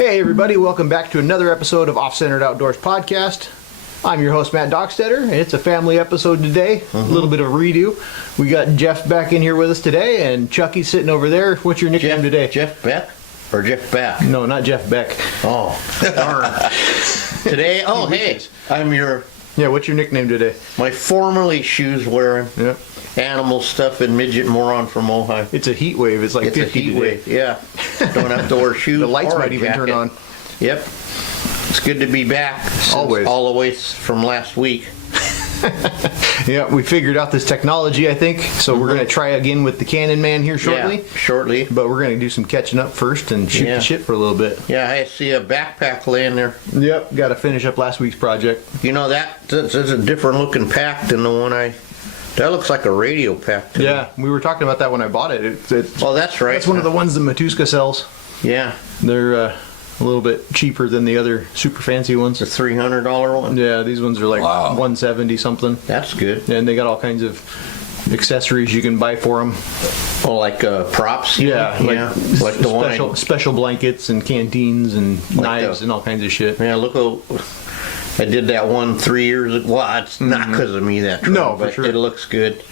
Hey everybody, welcome back to another episode of Off-Centered Outdoors Podcast. I'm your host, Matt Dockstetter, and it's a family episode today. A little bit of a redo. We got Jeff back in here with us today, and Chucky's sitting over there. What's your nickname today? Jeff Beck? Or Jeff Beck? No, not Jeff Beck. Oh, darn. Today, hey, I'm your... Yeah, what's your nickname today? My formerly shoes-wearing, animal stuff and midget moron from Ojai. It's a heat wave. It's like It's 50 a heat today. wave, yeah. Don't have to wear shoes. The lights or might a even turn jacket. on. Yep. It's good to be back. Always. All the way from last week. Yeah, we figured out this technology, I think, so we're going to try again with the Canon Man here shortly. Yeah, shortly. But we're going to do some catching up first and shoot the shit for a little bit. Yeah, I see a backpack laying there. Yep, got to finish up last week's project. You know, that's a different looking pack than the one that looks like a radio pack to me. Yeah, we were talking about that when I bought it. Oh, that's right. That's one of the ones that Matuska sells. Yeah. They're a little bit cheaper than the other super fancy ones. The $300 one? Yeah, these ones are like Wow. $170 something. That's good. And they got all kinds of accessories you can buy for them. Oh, like props? Yeah, Like the one special blankets and canteens and knives and all kinds of shit. Yeah, look, I did that one 3 years ago. Well, it's not because of me, that truck, No, for but sure. it looks good.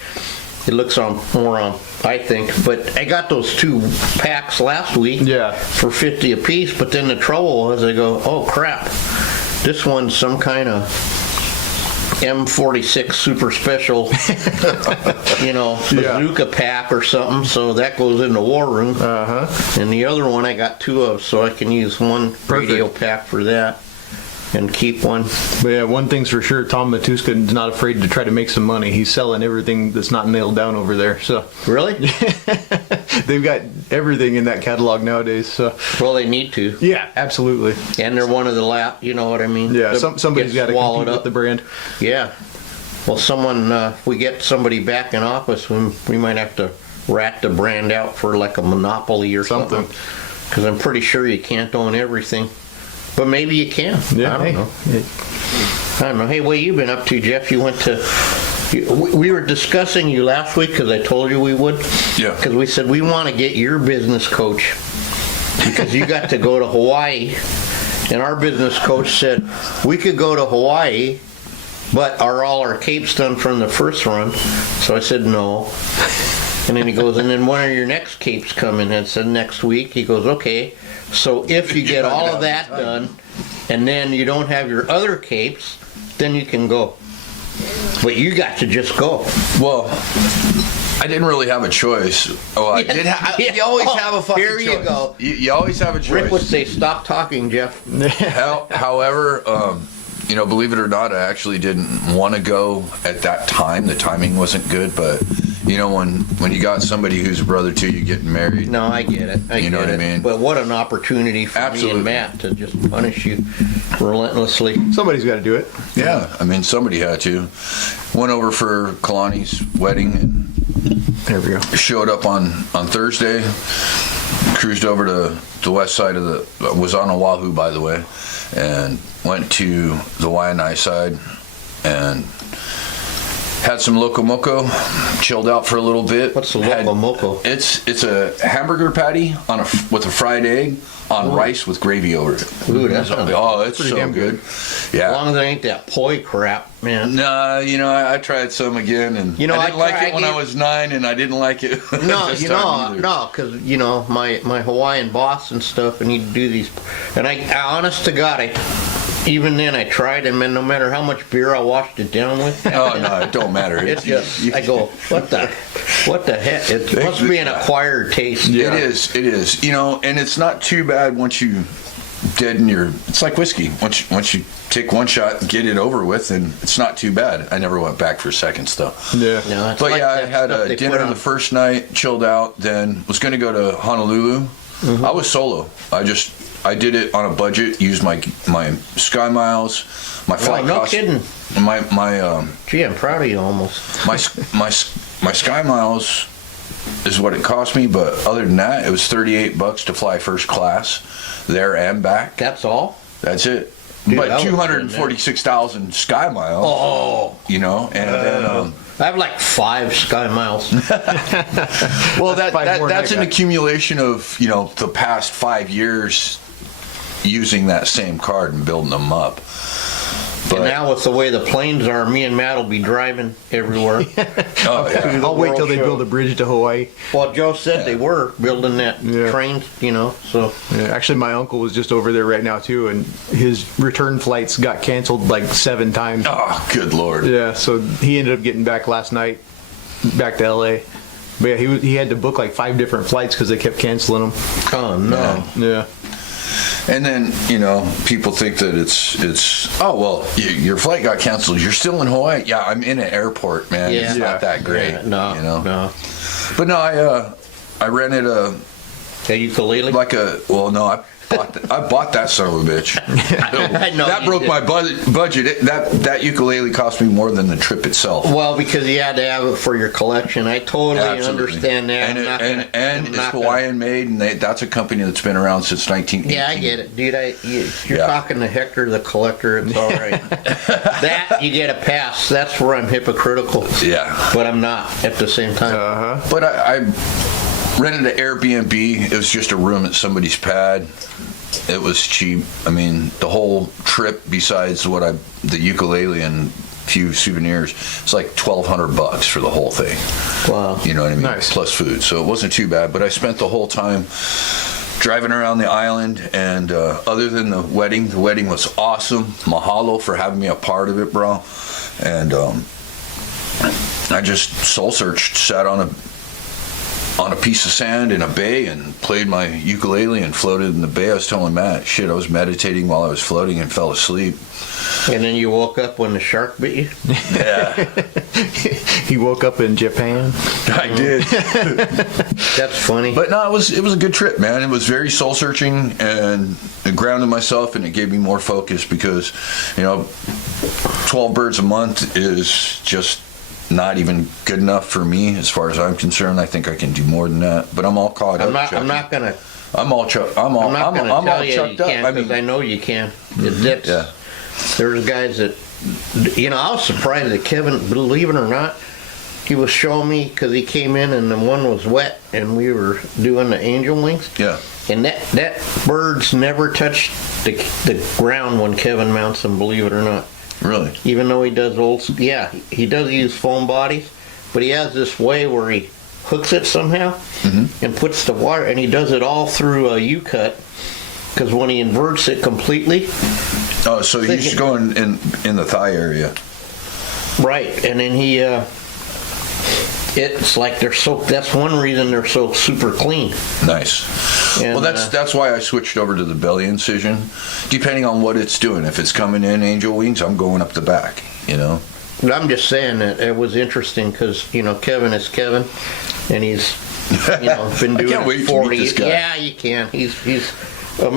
It looks more on, I think. But I got those two packs last week for $50 a piece, but then the trouble was I go, oh crap, this one's some kind of M46 super special, bazooka pack or something, so that goes in the war room. And the other one I got two of, so I can use one radio pack for that and keep one. But yeah, one thing's for sure, Tom Matuska is not afraid to try to make some money. He's selling everything that's not nailed down over there. So really, they've got everything in that catalog nowadays. So well, they need to. Yeah, absolutely. And they're one of the you know what I mean? Yeah, somebody's got to compete with the brand. Yeah. Well, if we get somebody back in office, we might have to rat the brand out for like a monopoly or something. Because I'm pretty sure you can't own everything. But maybe you can. Yeah, I don't know. Hey, what you been up to, Jeff? You went to... We were discussing you last week because I told you we would. Yeah. Because we said we want to get your business coach because you got to go to Hawaii. And our business coach said, we could go to Hawaii, but are all our capes done from the first run? So I said, no. And then he goes, and then when are your next capes coming? And I said, next week. He goes, okay. So if you get all of that done, and then you don't have your other capes, then you can go. But you got to just go. Well, I didn't really have a choice. Oh, I did. You always have a fucking choice. Here you go. You always have a choice. Rick would say, "Stop talking, Jeff." However, believe it or not, I actually didn't want to go at that time. The timing wasn't good, but when you got somebody who's a brother to you getting married. No, I get it. You know what I mean? But what an opportunity for me and Matt to just punish you relentlessly. Somebody's got to do it. Yeah, somebody had to. Went over for Kalani's wedding and there we go. Showed up on Thursday. Cruised over to the west side of was on Oahu, by the way, and went to the Waianae side and had some loco moco, chilled out for a little bit. What's the loco moco? It's a hamburger patty with a fried egg on rice with gravy over it. Ooh, that's it's so damn good. As Yeah. long as it ain't that poi crap, man. Nah, I tried some again, and I didn't like it when I was 9, and I didn't like it. No, because my Hawaiian boss and stuff, and he'd do these, and I honest to God, even then I tried them, and no matter how much beer I washed it down with. Oh no, it don't matter. It's just I go, what the heck? It must be an acquired taste. Yeah. It is. And it's not too bad once you deaden it's like whiskey. Once you take one shot and get it over with, and it's not too bad. I never went back for seconds though. Yeah. No, but like I had a dinner the first night, chilled out, then was going to go to Honolulu. Mm-hmm. I was solo. I did it on a budget, used my Sky Miles, my flight cost. No kidding. Gee, I'm proud of you almost. My Sky Miles is what it cost me, but other than that, it was $38 to fly first class there and back. That's all? That's it. Dude, but 246,000 Sky Miles. Oh. And then I have like 5 Sky Miles. Well, that's an accumulation of the past 5 years using that same card and building them up. And now with the way the planes are, me and Matt will be driving everywhere. Oh, yeah. I'll wait till they World build a bridge to Hawaii. Well, Joe said they were building that train, so. Yeah, actually, my uncle was just over there right now too, and his return flights got canceled like 7 times. Oh, good Lord. Yeah, so he ended up getting back last night, back to LA. But yeah, he had to book like 5 different flights because they kept canceling them. Oh, no. Yeah. And then, people think that it's oh, well, your flight got canceled. You're still in Hawaii. Yeah, I'm in an airport, man. Yeah. It's not that great. Yeah, no. But no, I rented a ukulele? I bought that son of a bitch. I know That you broke did. my budget. That ukulele cost me more than the trip itself. Well, because you had to have it for your collection. I totally Absolutely. understand that. And it's Hawaiian made, and that's a company that's been around since 1918. Yeah, I get it, dude. You're talking to Hector the collector. It's all right. That you get a pass. That's where I'm hypocritical. Yeah. But I'm not at the same time. But I rented an Airbnb. It was just a room at somebody's pad. It was cheap. I mean, the whole trip, besides the ukulele and few souvenirs, it's like $1,200 for the whole thing. Wow. You know what I mean? Nice. Plus food. So it wasn't too bad. But I spent the whole time driving around the island, and other than the wedding was awesome. Mahalo for having me a part of it, bro. And I just soul searched, sat on a piece of sand in a bay and played my ukulele and floated in the bay. I was telling Matt, I was meditating while I was floating and fell asleep. And then you woke up when the shark bit you? Yeah, He woke up in Japan. I did. That's funny. But no, it was a good trip, man. It was very soul searching, and it grounded myself, and it gave me more focus because, 12 birds a month is just not even good enough for me as far as I'm concerned. I think I can do more than that, but I'm all caught up. I'm not gonna chucked tell you chucked can, up. because I know you can. There's guys that, I was surprised that Kevin, believe it or not, he was showing me, because he came in and the one was wet and we were doing the angel wings. Yeah. And that bird's never touched the ground when Kevin mounts them, believe it or not. Really? Even though he does he does use foam bodies, but he has this way where he hooks it somehow and puts the water, and he does it all through a U-cut, because when he inverts it completely. Oh, so he's going in the thigh area. Right, and then he, it's like that's one reason they're so super clean. Nice. And, well, that's why I switched over to the belly incision, depending on what it's doing. If it's coming in angel wings, I'm going up the back, But I'm just saying that it was interesting because, Kevin is Kevin, and he's, been doing can't wait it to 40 meet this guy. Yeah, you can. He's a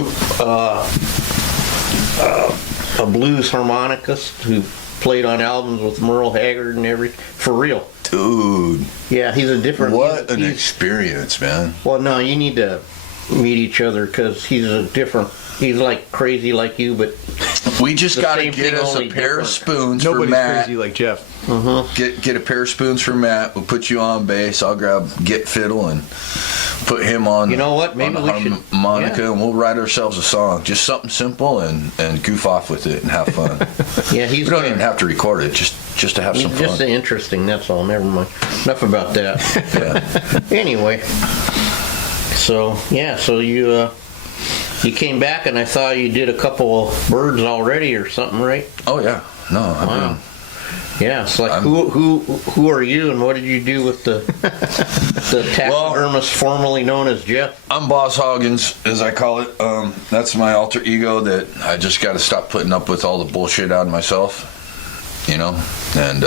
blues harmonicist who played on albums with Merle Haggard and for real. Dude. Yeah, he's a different. What an experience, man. Well, no, you need to meet each other because he's like crazy like you, but We just The got to same get thing, us a only pair of different. spoons for Nobody's Matt. crazy like Jeff. Get a pair of spoons for Matt. We'll put you on bass. I'll grab Get Fiddle and put him on. You know what? Maybe on we the should- harmonica, yeah. and we'll write ourselves a song. Just something simple and goof off with it and have fun. yeah, We don't even have to record it. Just to have some He's fun. just interesting. That's all. Never mind. Enough about that. Yeah. Anyway, so you came back, and I saw you did a couple of birds already or something, right? Oh yeah. No. Wow. Yeah, it's like who are you, and what did you do with the taxidermist formerly known as Jeff? I'm Boss Hoggins, as I call it. That's my alter ego that I just got to stop putting up with all the bullshit out of myself, and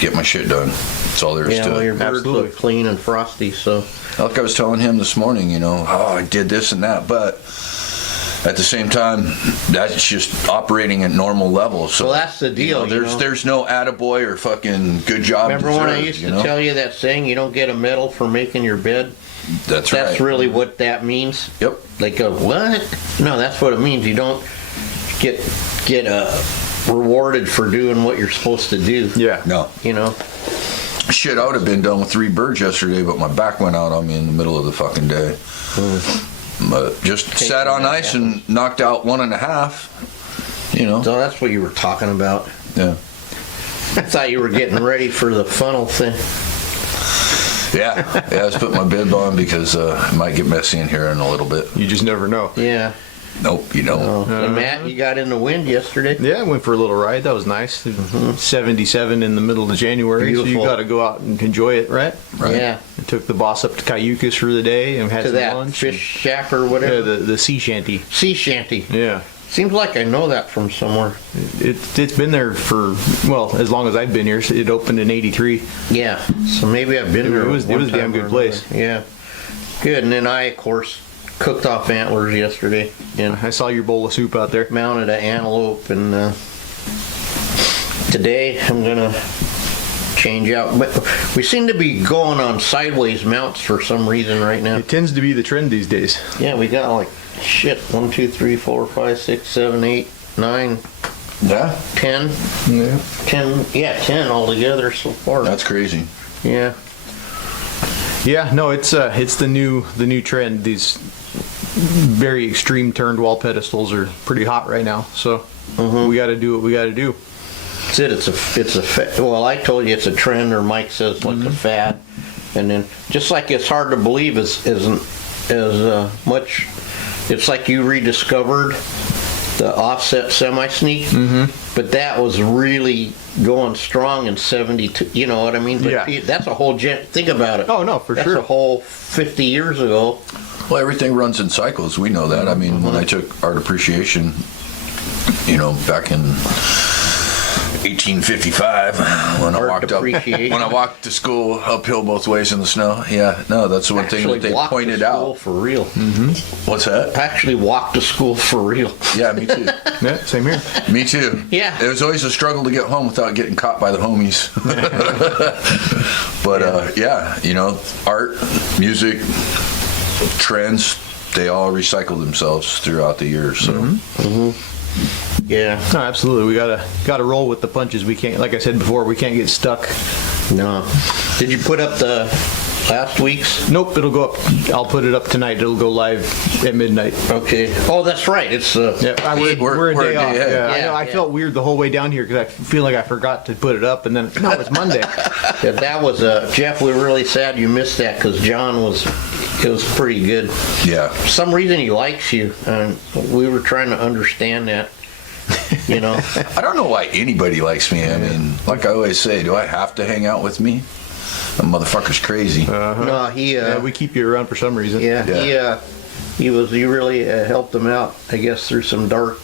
get my shit done. That's all there is Yeah, to well, it. your birds Absolutely. look clean and frosty, so. Like I was telling him this morning, I did this and that, but at the same time, that's just operating at normal levels. So Well, that's the deal, there's no attaboy or fucking good job. Remember when I deserved, used to tell you that saying, you don't get a medal for making your bed? That's right. That's really what that means. Yep. They go, what? No, that's what it means. You don't get rewarded for doing what you're supposed to do. Yeah. No. Shit, I would have been done with 3 birds yesterday, but my back went out on me in the middle of the fucking day. But just sat on ice and knocked out 1.5. You know. So that's what you were talking about. Yeah. I thought you were getting ready for the funnel thing. Yeah. I was putting my bib on because it might get messy in here in a little bit. You just never know. Yeah. Nope, you don't. Oh. And Matt, you got in the wind yesterday. Yeah, I went for a little ride. That was nice. 77 in the middle of January, Beautiful. so you got to go out and enjoy it, right? Right. Yeah. I took the boss up to Cayucas for the day and had To some that lunch. fish shack or Yeah, whatever. the sea shanty. Sea shanty. Yeah. Seems like I know that from somewhere. It's been there for, well, as long as I've been here. So it opened in 83. Yeah. So maybe I've been there. It was a one damn time good or place. another. Yeah. Good. And then I, of course, cooked off antlers yesterday and I saw your bowl of soup out there. mounted an antelope. And today I'm gonna change out. But we seem to be going on sideways mounts for some reason right now. It tends to be the trend these days. Yeah, we got like shit. 1, 2, 3, 4, 5, 6, 7, 8, 9, Yeah. 10. Yeah. 10. Yeah, 10 altogether so far. That's crazy. Yeah. Yeah, no, it's the new trend. These very extreme turned wall pedestals are pretty hot right now. So we got to do what we got to do. That's it. It's a well, I told you it's a trend, or Mike says like a fad, and then just like it's hard to believe as much. It's like you rediscovered the offset semi-sneak, but that was really going strong in 72. You know what I mean? But Yeah. that's a whole think about it. Oh no, for That's sure. a whole 50 years ago. Well, everything runs in cycles. We know that. I mean, when I took art appreciation, back in 1855, when I walked to school uphill both ways in the snow. Yeah, no, that's the one thing that they walked pointed to school out. for real. What's that? Actually walked to school for real. Yeah, me too. Yeah, same here. Me too. Yeah. It was always a struggle to get home without getting caught by the homies. But art, music, trends, they all recycle themselves throughout the years. So Yeah. No, absolutely. We gotta roll with the punches. We can't, like I said before, we can't get stuck. No. Did you put up the last week's? Nope, it'll go up. I'll put it up tonight. It'll go live at midnight. Okay. Oh, that's right. It's Yeah, we're a day off. ahead. Yeah, I Yeah, know. I yeah. felt weird the whole way down here because I feel like I forgot to put it up, and then no, it's Monday. Yeah, that was Jeff. We're really sad you missed that because John was. It was pretty good. yeah. For some reason he likes you, and we were trying to understand that. I don't know why anybody likes me. I mean, like I always say, do I have to hang out with me? That motherfucker's crazy. No, he. Yeah, we keep you around for some reason. Yeah. He really helped him out. I guess through some dark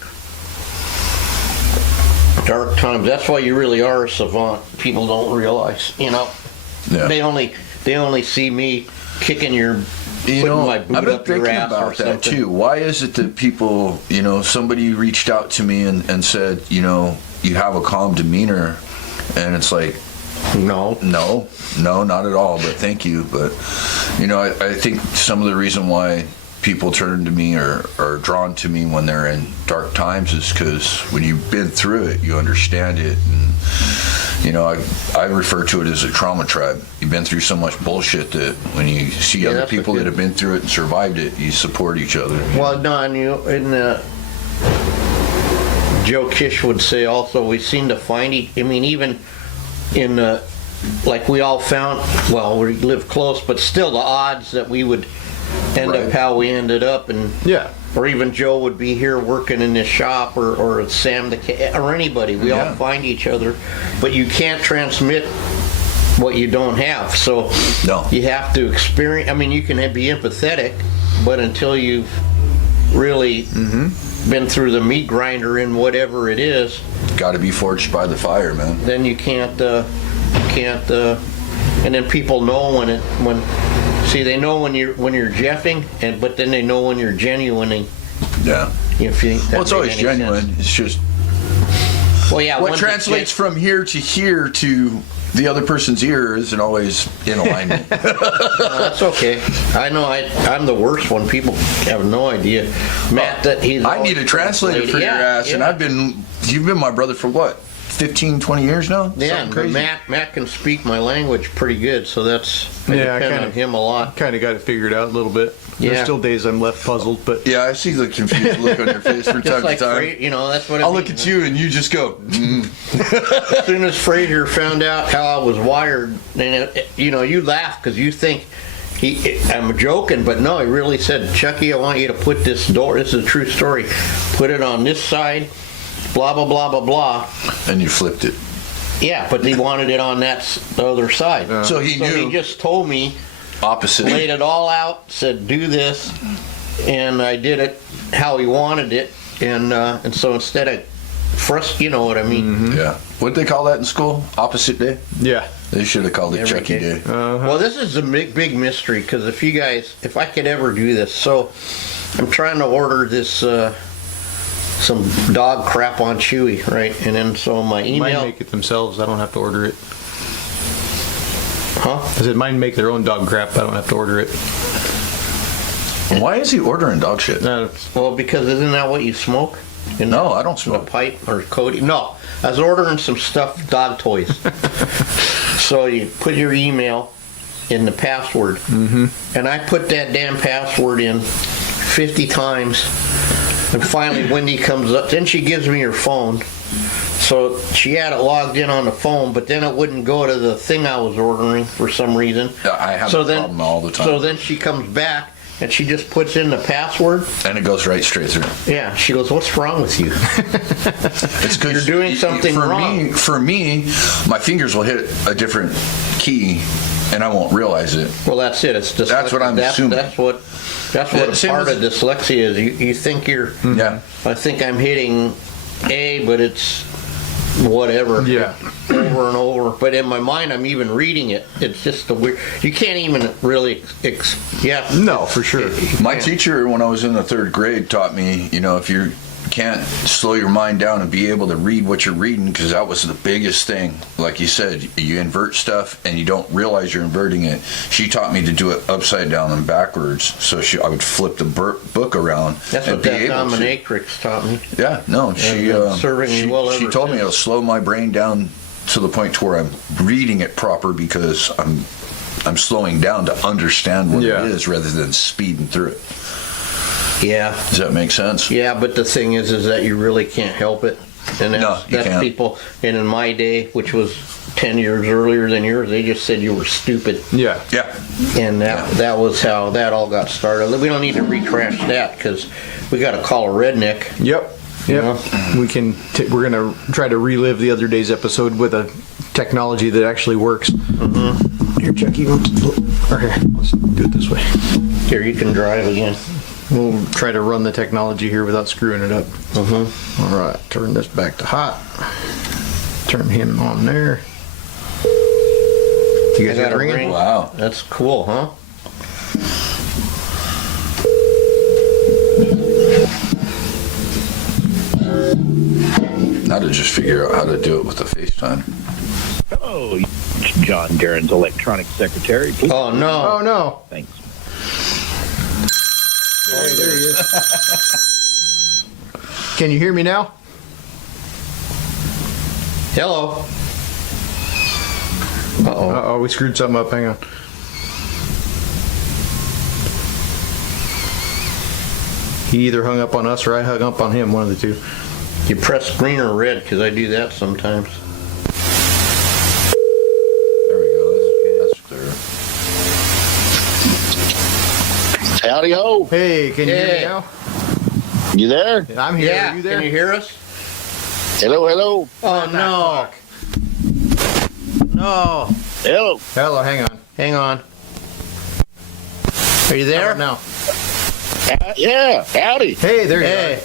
times. That's why you really are a savant. People don't realize. Yeah. They only see me kicking your. Putting my boot I've been up your thinking ass or about that something. too. Why is it that people, somebody reached out to me and said, you have a calm demeanor, and it's like, No. no, not at all, but thank you. But, I think some of the reason why people turn to me or are drawn to me when they're in dark times is because when you've been through it, you understand it. And, I refer to it as a trauma tribe. You've been through so much bullshit that when you see other that's people a that good- have been through it and survived it, you support each other. Well, no, and Joe Kish would say also, we seem to find even in like we all found, well, we live close, but still the odds that we would end Right. up how we ended up, and Yeah. or even Joe would be here working in this shop, or Sam or anybody. We all Yeah. find each other, but you can't transmit what you don't have. So No. you have to experience. I mean, you can be empathetic, but until you've really been through the meat grinder in whatever it is, Got to be forged by the fire, man. then you can't. And then people know when. See, they know when you're jeffing, but then they know when you're genuine. Yeah. If you, that Well, it's made always any genuine. sense. It's just Well, yeah. what one's translates from here to the other person's ear isn't always in alignment. That's okay. I know. I'm the worst one. People have no idea. Matt, that he's. I need a translator for your ass, and you've been my brother for what, 15, 20 years now. Yeah, Something but crazy. Matt can speak my language pretty good, so I Yeah, depend kinda. on him a lot. Kind of got it figured out a little bit. Yeah. There's still days I'm left puzzled, but Yeah, I see the confused look on your face from time Just like to time. that's what I I'll mean. look at you and you just go, As soon as Frazier found out how I was wired, and you laugh because you think I'm joking, but no, he really said, Chucky, I want you to put this door. This is a true story. Put it on this side. Blah blah blah blah blah. and you flipped it. Yeah, but he wanted it on the other side. So he knew. He just told me, Opposite. laid it all out, said do this, and I did it how he wanted it, and so instead of you know what I mean. Yeah. What'd they call that in school? Opposite day? yeah. They should have called it Every Chucky day. Day. Well, this is a big mystery because if I could ever do this, so I'm trying to order this some dog crap on Chewy, right? And then so my Mine email, make it themselves. I don't have to order it. huh? I said mine make their own dog crap. I don't have to order it. Why is he ordering dog shit? Well, because isn't that what you smoke? No, I don't A smoke. pipe or Cody? No, I was ordering some stuffed dog toys. So you put your email in the password, and I put that damn password in 50 times. And finally, Wendy comes up. Then she gives me her phone. So she had it logged in on the phone, but then it wouldn't go to the thing I was ordering for some reason. I have a problem all the time. So then she comes back and she just puts in the password. And it goes right straight through. Yeah, she goes, "What's wrong with you?" It's 'cause You're doing something for wrong. For me, my fingers will hit a different key, and I won't realize it. Well, that's it. It's dyslexia. That's what I'm assuming. That's what Yeah, a same part as- of dyslexia is. You think you're. Yeah. I think I'm hitting A, but it's whatever. Yeah. Over and over. But in my mind, I'm even reading it. It's just a weird. You can't even really. Yeah. No, for sure. My teacher, when I was in the 3rd grade, taught me, if you can't slow your mind down and be able to read what you're reading, because that was the biggest thing. Like you said, you invert stuff and you don't realize you're inverting it. She taught me to do it upside down and backwards. So I would flip the book around. That's and what be that able to- dominatrix taught me. Yeah, no, she serving me well she ever told me since. I'll slow my brain down to the point to where I'm reading it proper, because I'm slowing down to understand what Yeah. it is rather than speeding through it. Yeah. Does that make sense? Yeah, but the thing is that you really can't help it. And that's, No, you that's can't. people. And in my day, which was 10 years earlier than yours, they just said you were stupid. Yeah. Yeah. And that was how that all got started. We don't need to retrash that because we got to call a redneck. Yep. Yep. We're gonna try to relive the other day's episode with a technology that actually works. Here, Chucky. Okay, let's do it this way. Here, you can drive again. We'll try to run the technology here without screwing it up. All right, turn this back to hot. Turn him on there. You guys I got got a ringing? ring. Wow. That's cool, huh? Now to just figure out how to do it with the FaceTime. Hello, it's John Geren's electronic secretary. Please. Oh, no. Oh no! Thanks. Hey, there he is. Can you hear me now? Hello. Uh-oh. Uh-oh, we screwed something up. Hang on. He either hung up on us or I hung up on him, one of the two. You press green or red because I do that sometimes. There we go. That's clear. Howdy ho. Hey, can you hear me Hey. now? You there? I'm here. Yeah, Are you there? can you hear us? Hello, hello. Oh, no. No. Hello. Hello, hang on. Hang on. Are you there? Now. Yeah, howdy. Hey, there you Hey.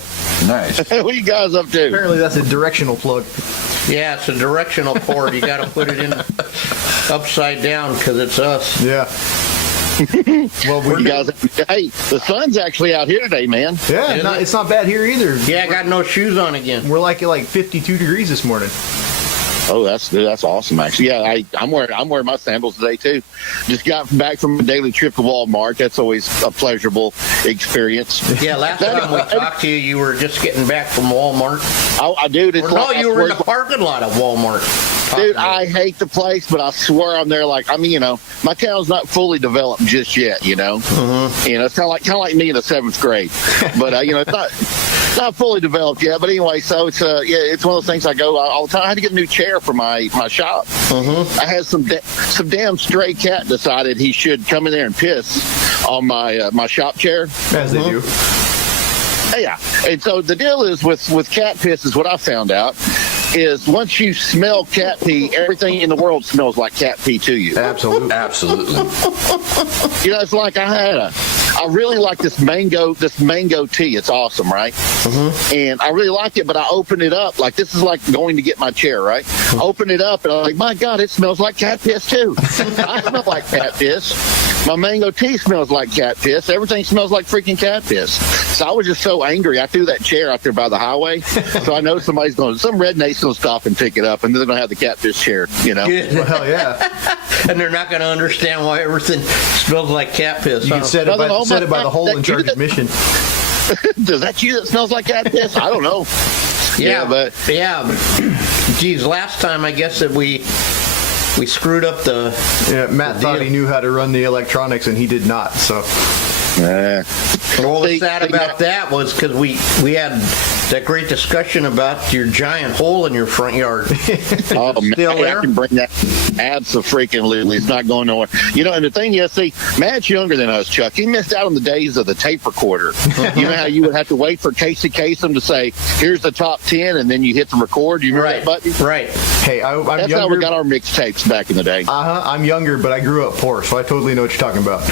Nice. What are you guys up go. to? Apparently that's a directional plug. Yeah, it's a directional cord. You got to put it in upside down because it's us. Yeah. Well, You guys, hey, the sun's actually out here today, man. yeah, Is not, it? it's not bad here either. Yeah, I got no shoes on again. We're like 52 degrees this morning. Oh, that's awesome. Actually, yeah, I'm wearing my sandals today too. Just got back from a daily trip to Walmart. That's always a pleasurable experience. Yeah, last time we talked to you, you were just getting back from Walmart. I do. No, you were in the parking lot of Walmart. Dude, I hate the place, but I swear I'm there. Like, I mean, my town's not fully developed just yet. It's kind of like me in the 7th grade, but it's not fully developed yet. But anyway, so it's it's one of those things I go all the time. I had to get a new chair for my shop. I had some damn stray cat decided he should come in there and piss on my shop chair. As they do. Yeah, and so the deal is with cat piss is what I found out is once you smell cat pee, everything in the world smells like cat pee to you. Absolutely. It's like I really like this mango tea. It's awesome, right? And I really like it, but I opened it up. Like, this is like going to get my chair, right? I opened it up, and I'm like, my God, it smells like cat piss, too. I smell like cat piss. My mango tea smells like cat piss. Everything smells like freaking cat piss. So I was just so angry. I threw that chair out there by the highway. So I know some redneck's going to stop and pick it up, and they're going to have the catfish chair, Well, yeah. And they're not going to understand why everything smells like cat piss. You can set it by the hole in charge admission. Does that you that smells like cat piss? I don't know. Geez, last time I guess that we screwed up the. Yeah, Matt thought he knew how to run the electronics, and he did not. So. What was sad about that was because we had that great discussion about your giant hole in your front yard. Oh, man, I can bring that abso-freaking-lutely. It's not going nowhere. And the thing is, see, Matt's younger than us, Chuck. He missed out on the days of the tape recorder. You know how you would have to wait for Casey Kasem to say, here's the top 10, and then you hit the record. You remember that button? Right. Hey, I'm That's younger. how we got our mixtapes back in the day. I'm younger, but I grew up poor, so I totally know what you're talking about.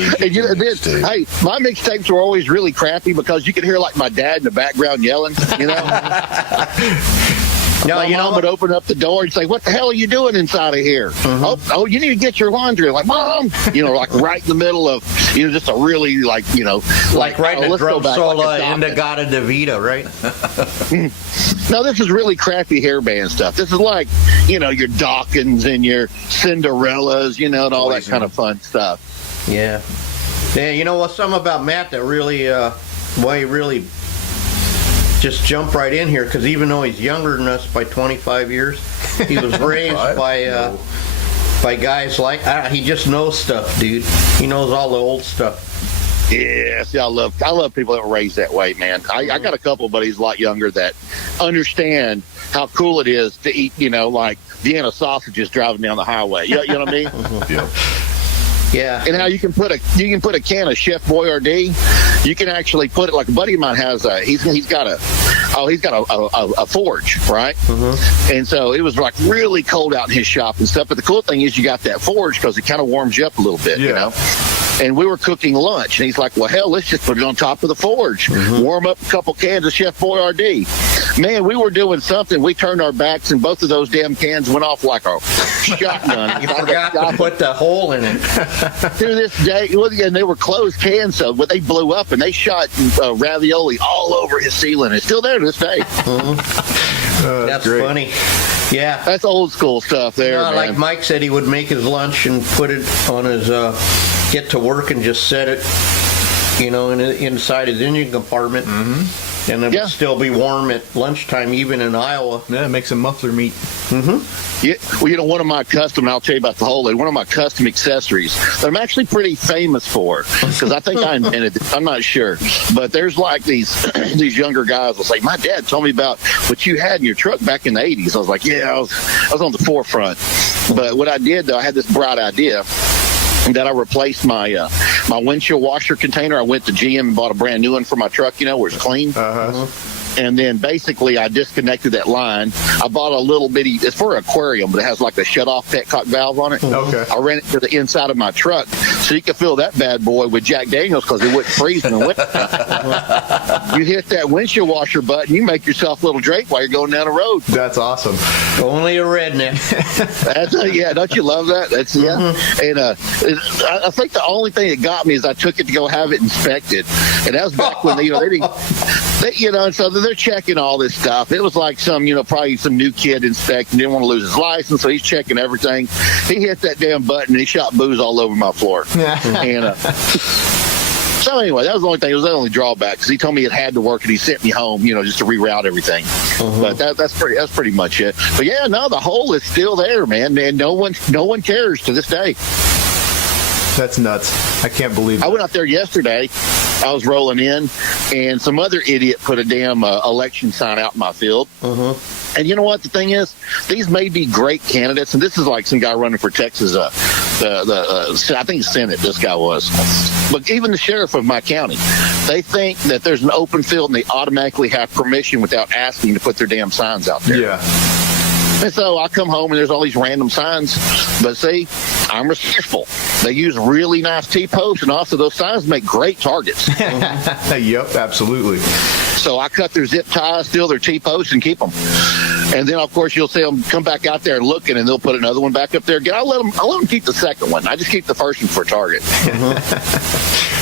Hey, my mixtapes were always really crappy because you could hear like my dad in the background yelling, No, mom would open up the door and say, "What the hell are you doing inside of here?" Oh, you need to get your laundry. Like, Mom, like right in the middle of, just a really like right in the drum solo Indigata DeVita, right? No, this is really crappy hair band stuff. This is like, your Dawkins and your Cinderellas, and all that kind of fun stuff. Yeah. Yeah, what's something about Matt that really, why he really just jumped right in here, because even though he's younger than us by 25 years, he was raised by guys like, he just knows stuff, dude. He knows all the old stuff. Yeah, see, I love people that were raised that way, man. I got a couple of buddies a lot younger that understand how cool it is to eat, like Vienna sausages driving down the highway. You know what I mean? Yeah. Yeah, and how you can put a can of Chef Boyardee. You can actually put it like a buddy of mine has. He's got a forge, right? And so it was like really cold out in his shop and stuff. But the cool thing is you got that forge because it kind of warms you up a little bit, And we were cooking lunch, and he's like, "Well, hell, let's just put it on top of the forge, warm up a couple cans of Chef Boyardee." Man, we were doing something. We turned our backs, and both of those damn cans went off like a shotgun. You forgot to put the hole in it. To this day, and they were closed cans, so but they blew up and they shot ravioli all over his ceiling. It's still there to this day. That's great. Funny. Yeah, that's old school stuff there. Man. Like Mike said, he would make his lunch and put it on his get to work and just set it, inside his engine compartment. And it would still be warm at lunchtime, even in Iowa. Yeah, it makes some muffler meat. Yeah, well, one of my custom, I'll tell you about the whole thing, one of my custom accessories that I'm actually pretty famous for, because I think I invented it. I'm not sure. But there's like these younger guys will say, "My dad told me about what you had in your truck back in the 80s. I was like, yeah, I was on the forefront. But what I did, though, I had this bright idea. That I replaced my windshield washer container. I went to GM and bought a brand new one for my truck, where it's clean. And then basically I disconnected that line. I bought a little bitty, it's for an aquarium, but it has like a shut-off petcock valve on it. Okay. I ran it to the inside of my truck so you could fill that bad boy with Jack Daniels because it wouldn't freeze in the winter. You hit that windshield washer button, you make yourself a little drink while you're going down the road. That's awesome. Only a redneck. Yeah, don't you love that? That's And I think the only thing that got me is I took it to go have it inspected, and that was back when they didn't. And so they're checking all this stuff. It was like probably some new kid inspecting, didn't want to lose his license, so he's checking everything. He hit that damn button and he shot booze all over my floor. And so anyway, that was the only thing. It was the only drawback because he told me it had to work and he sent me home, just to reroute everything. But that's pretty much it. But yeah, no, the hole is still there, man, and no one cares to this day. That's nuts. I can't believe it. I went out there yesterday. I was rolling in, and some other idiot put a damn election sign out in my field. And you know what the thing is? These may be great candidates, and this is like some guy running for Texas, I think Senate, this guy was. But even the sheriff of my county, they think that there's an open field, and they automatically have permission without asking to put their damn signs out there. Yeah. And so I come home and there's all these random signs. But see, I'm resourceful. They use really nice T-posts, and also those signs make great targets. Yep, absolutely. So I cut their zip ties, steal their T-posts, and keep them. And then, of course, you'll see them come back out there looking, and they'll put another one back up there again. I'll let them keep the second one. I just keep the first one for a target.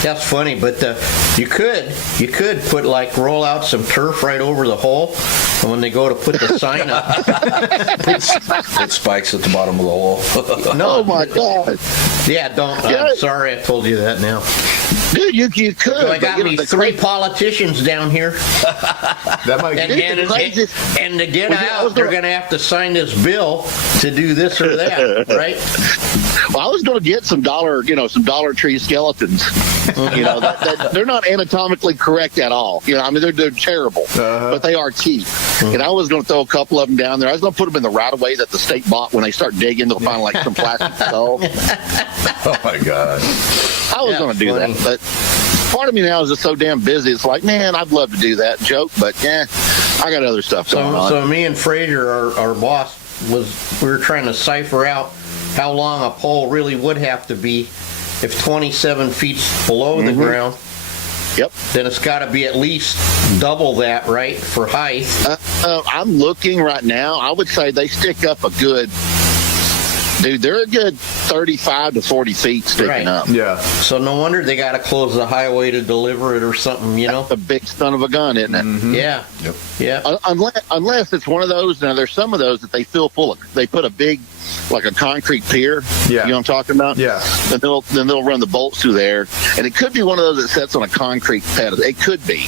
That's funny, but you could put roll out some turf right over the hole, and when they go to put the sign up, It spikes at the bottom of the hole. Oh my God! Yeah, don't. I'm sorry, I told you that now. Dude, you could. So I got me three politicians down here, That might and to get out, they're going to have to sign this bill to do this or that, right? Well, I was going to get some Dollar Tree skeletons. They're not anatomically correct at all. They're terrible, but they are cheap. And I was going to throw a couple of them down there. I was going to put them in the right of way that the state bought. When they start digging, they'll find some plastic skull. Oh my God! I was going to do that, but part of me now is just so damn busy. It's like, man, I'd love to do that joke, but I got other stuff going on. So me and Fraser, our boss, we were trying to cipher out how long a pole really would have to be if 27 feet below the ground. Yep. Then it's got to be at least double that, right, for height. I'm looking right now. I would say they stick up a good, dude, they're a good 35 to 40 feet sticking up. Yeah. So no wonder they got to close the highway to deliver it or something, That's a big son of a gun, isn't it? Yeah. Yep. Yeah. Unless it's one of those. Now, there's some of those that they fill full of. They put a big, like a concrete pier. Yeah. You know what I'm talking about? Yeah. Then they'll run the bolts through there, and it could be one of those that sets on a concrete pedestal. It could be.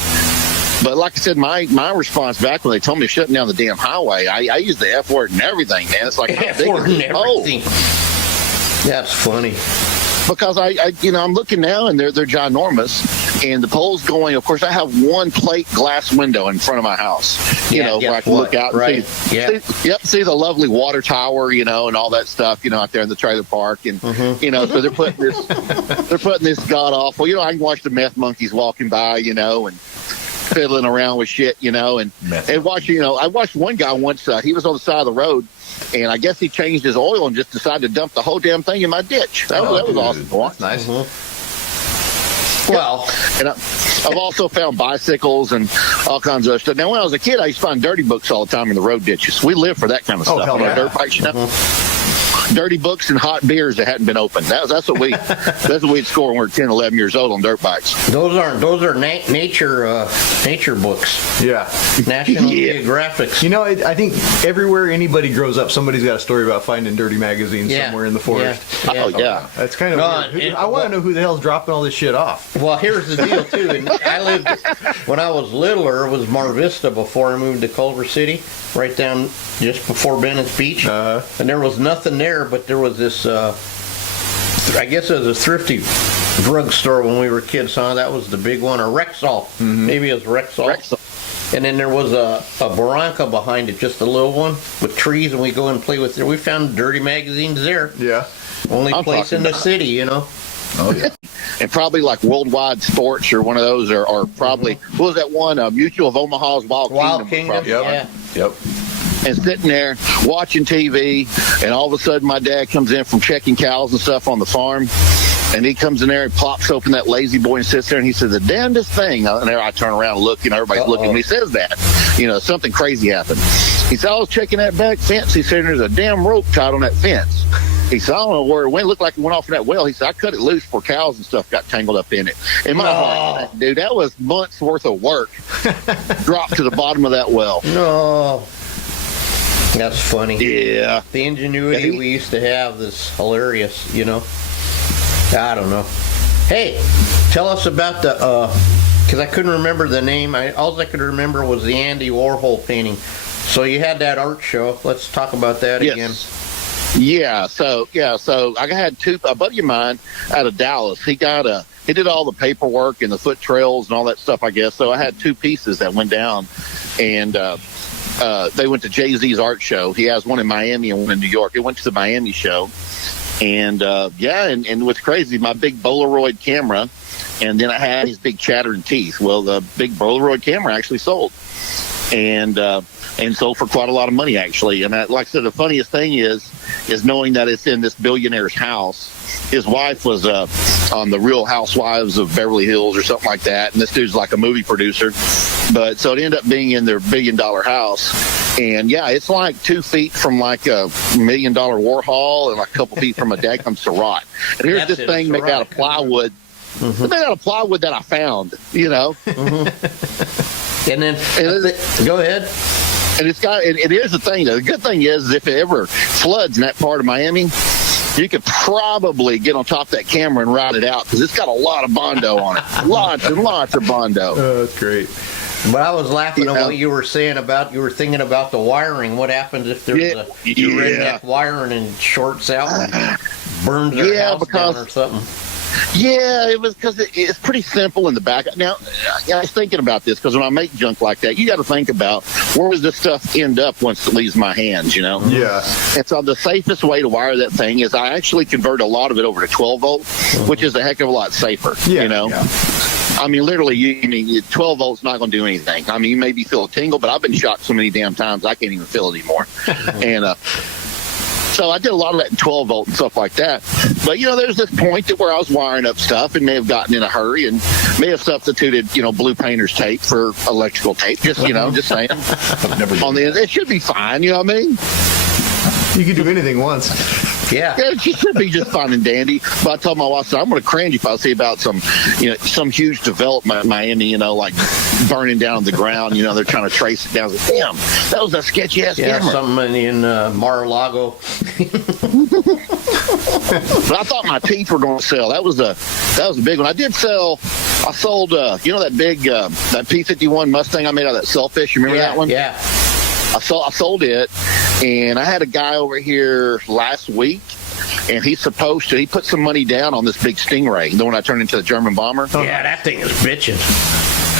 But like I said, my response back when they told me to shut down the damn highway, I used the F word and everything, man. It's like, F word and everything. That's funny. Because I'm looking now and they're ginormous, and the pole's going. Of course, I have one plate glass window in front of my house, where I can look out and see the lovely water tower, and all that stuff, out there in the trailer park, and so they're putting this god awful. I can watch the meth monkeys walking by, and fiddling around with shit, and watch. I watched one guy once. He was on the side of the road, and I guess he changed his oil and just decided to dump the whole damn thing in my ditch. That was awesome. That's nice. Well, and I've also found bicycles and all kinds of stuff. Now, when I was a kid, I used to find dirty books all the time in the road ditches. We lived for that kind of stuff on our dirt bikes, Dirty books and hot beers that hadn't been opened. That's what we'd score when we were 10, 11 years old on dirt bikes. Those are nature books. Yeah. National Geographics. I think everywhere anybody grows up, somebody's got a story about finding dirty magazines somewhere in the forest. Yeah. Oh, yeah. That's kind of weird. I want to know who the hell's dropping all this shit off. Well, here's the deal, too. And when I was littler, it was Mar Vista before I moved to Culver City, right down just before Venice Beach. And there was nothing there, but there was this, I guess it was a thrifty drugstore when we were kids, huh? That was the big one, or Rexall. Maybe it was Rexall. And then there was a barranca behind it, just a little one with trees, and we go and play with it. We found dirty magazines there. Yeah. Only place in the city, Oh, yeah. And probably like Worldwide Sports or one of those, or probably, what was that one? Mutual of Omaha's Wild Kingdom. Yeah. Yep. And sitting there watching TV, and all of a sudden my dad comes in from checking cows and stuff on the farm, and he comes in there and plops open that lazy boy and sits there, and he says, the damnedest thing. And there I turn around and look, everybody's looking, and he says that. Something crazy happened. He said, I was checking that back fence. He said, there's a damn rope tied on that fence. He said, I don't know where it went. It looked like it went off in that well. He said, I cut it loose before cows and stuff got tangled up in it. In my heart, dude, that was months worth of work dropped to the bottom of that well. No. That's funny. Yeah. The ingenuity we used to have is hilarious, you know. I don't know. Hey, tell us about the, because I couldn't remember the name. All I could remember was the Andy Warhol painting. So you had that art show. Let's talk about that again. Yeah, so I had a buddy of mine out of Dallas. He did all the paperwork and the foot trails and all that stuff, I guess. So I had two pieces that went down, and they went to Jay-Z's art show. He has one in Miami and one in New York. It went to the Miami show, and and what's crazy, my big Polaroid camera, and then I had these big chattering teeth. Well, the big Polaroid camera actually sold, and sold for quite a lot of money, actually. And like I said, the funniest thing is knowing that it's in this billionaire's house. His wife was on the Real Housewives of Beverly Hills or something like that, and this dude's like a movie producer. But so it ended up being in their $1 billion house. And yeah, it's like 2 feet from like a $1 million Warhol and like a couple feet from a daggum Surratt. And here's this thing made out of plywood. Mm-hmm. Made out of plywood that I found, you know. Mm-hmm. And then go ahead. And it is the thing. The good thing is if it ever floods in that part of Miami, you could probably get on top of that camera and ride it out because it's got a lot of Bondo on it. Lots and lots of Bondo. Oh, that's great. But I was laughing at what you were saying about, you were thinking about the wiring. What happens if there's a redneck wiring and shorts out and burns their house down or something? Yeah, it was because it's pretty simple in the back. Now, I was thinking about this because when I make junk like that, you got to think about where does this stuff end up once it leaves my hands, you know? Yeah. And so the safest way to wire that thing is I actually convert a lot of it over to 12 volt, which is a heck of a lot safer, you know? Yeah. I mean, literally, 12 volts not going to do anything. I mean, you maybe feel a tingle, but I've been shot so many damn times I can't even feel it anymore. And so I did a lot of that in 12 volt and stuff like that. But, you know, there's this point that where I was wiring up stuff and may have gotten in a hurry and may have substituted, you know, blue painter's tape for electrical tape. Just, you know, just saying. It should be fine, you know what I mean? You could do anything once. Yeah, it should be just fine and dandy. But I told my wife, I'm going to cringe if I see about some huge development in Miami, you know, like burning down the ground. You know, they're trying to trace it down. Damn, that was a sketchy ass camera. Something in Mar-a-Lago. But I thought my teeth were going to sell. That was a big one. I sold that big that P-51 Mustang I made out of that Selfish. You remember that one? Yeah. I sold it, and I had a guy over here last week, and he put some money down on this big Stingray, the one I turned into the German bomber. Yeah, that thing is bitching.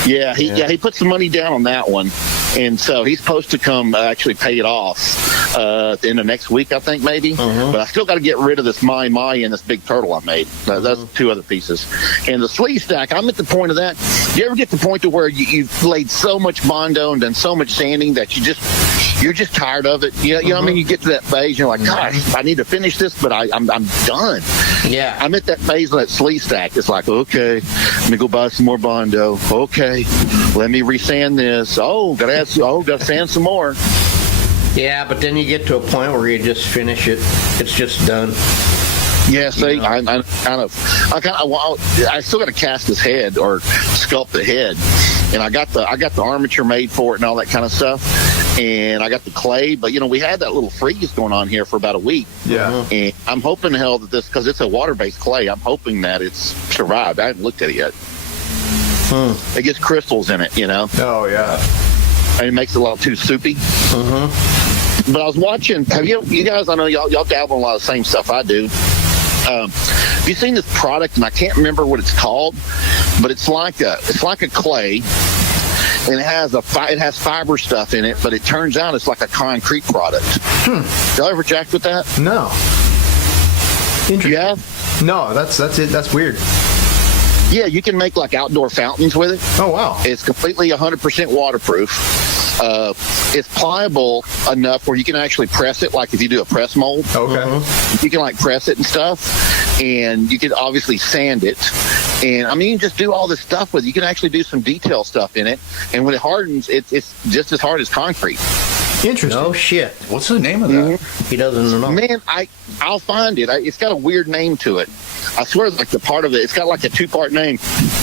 Yeah, he put some money down on that one, and so he's supposed to come actually pay it off in the next week, I think, maybe. Mm-hmm. But I still got to get rid of this Mai and this big turtle I made. That's two other pieces. And the sleeve stack, I'm at the point of that. Do you ever get to the point to where you've laid so much Bondo and done so much sanding that you're just tired of it? You know what I mean? You get to that phase, and you're like, gosh, I need to finish this, but I'm done. Yeah. I'm at that phase of that sleeve stack. It's like, okay, let me go buy some more Bondo. Okay, let me resand this. Gotta sand some more. Yeah, but then you get to a point where you just finish it. It's just done. Yeah, see, I still got to cast his head or sculpt the head, and I got the armature made for it and all that kind of stuff, and I got the clay. But we had that little freeze going on here for about a week. Yeah, and I'm hoping that because it's a water-based clay, I'm hoping that it's survived. I haven't looked at it yet. It gets crystals in it, Oh yeah, and it makes it a little too soupy. But I was watching. Have you guys? I know y'all dabble in a lot of the same stuff I do. Have you seen this product? And I can't remember what it's called, but it's like a clay, and it has fiber stuff in it. But it turns out it's like a concrete product. Y'all ever jacked with that? No. Interesting. Yeah. No, that's it. That's weird. Yeah, you can make like outdoor fountains with it. Oh wow! It's completely 100% waterproof. It's pliable enough where you can actually press it, like if you do a press mold. Okay. You can like press it and stuff, and you can obviously sand it. And I mean, you can just do all this stuff with it. You can actually do some detail stuff in it, and when it hardens, it's just as hard as concrete. Interesting. No shit. What's the name of that? He doesn't know. Man, I'll find it. It's got a weird name to it. I swear, like the part of it's got like a 2-part name,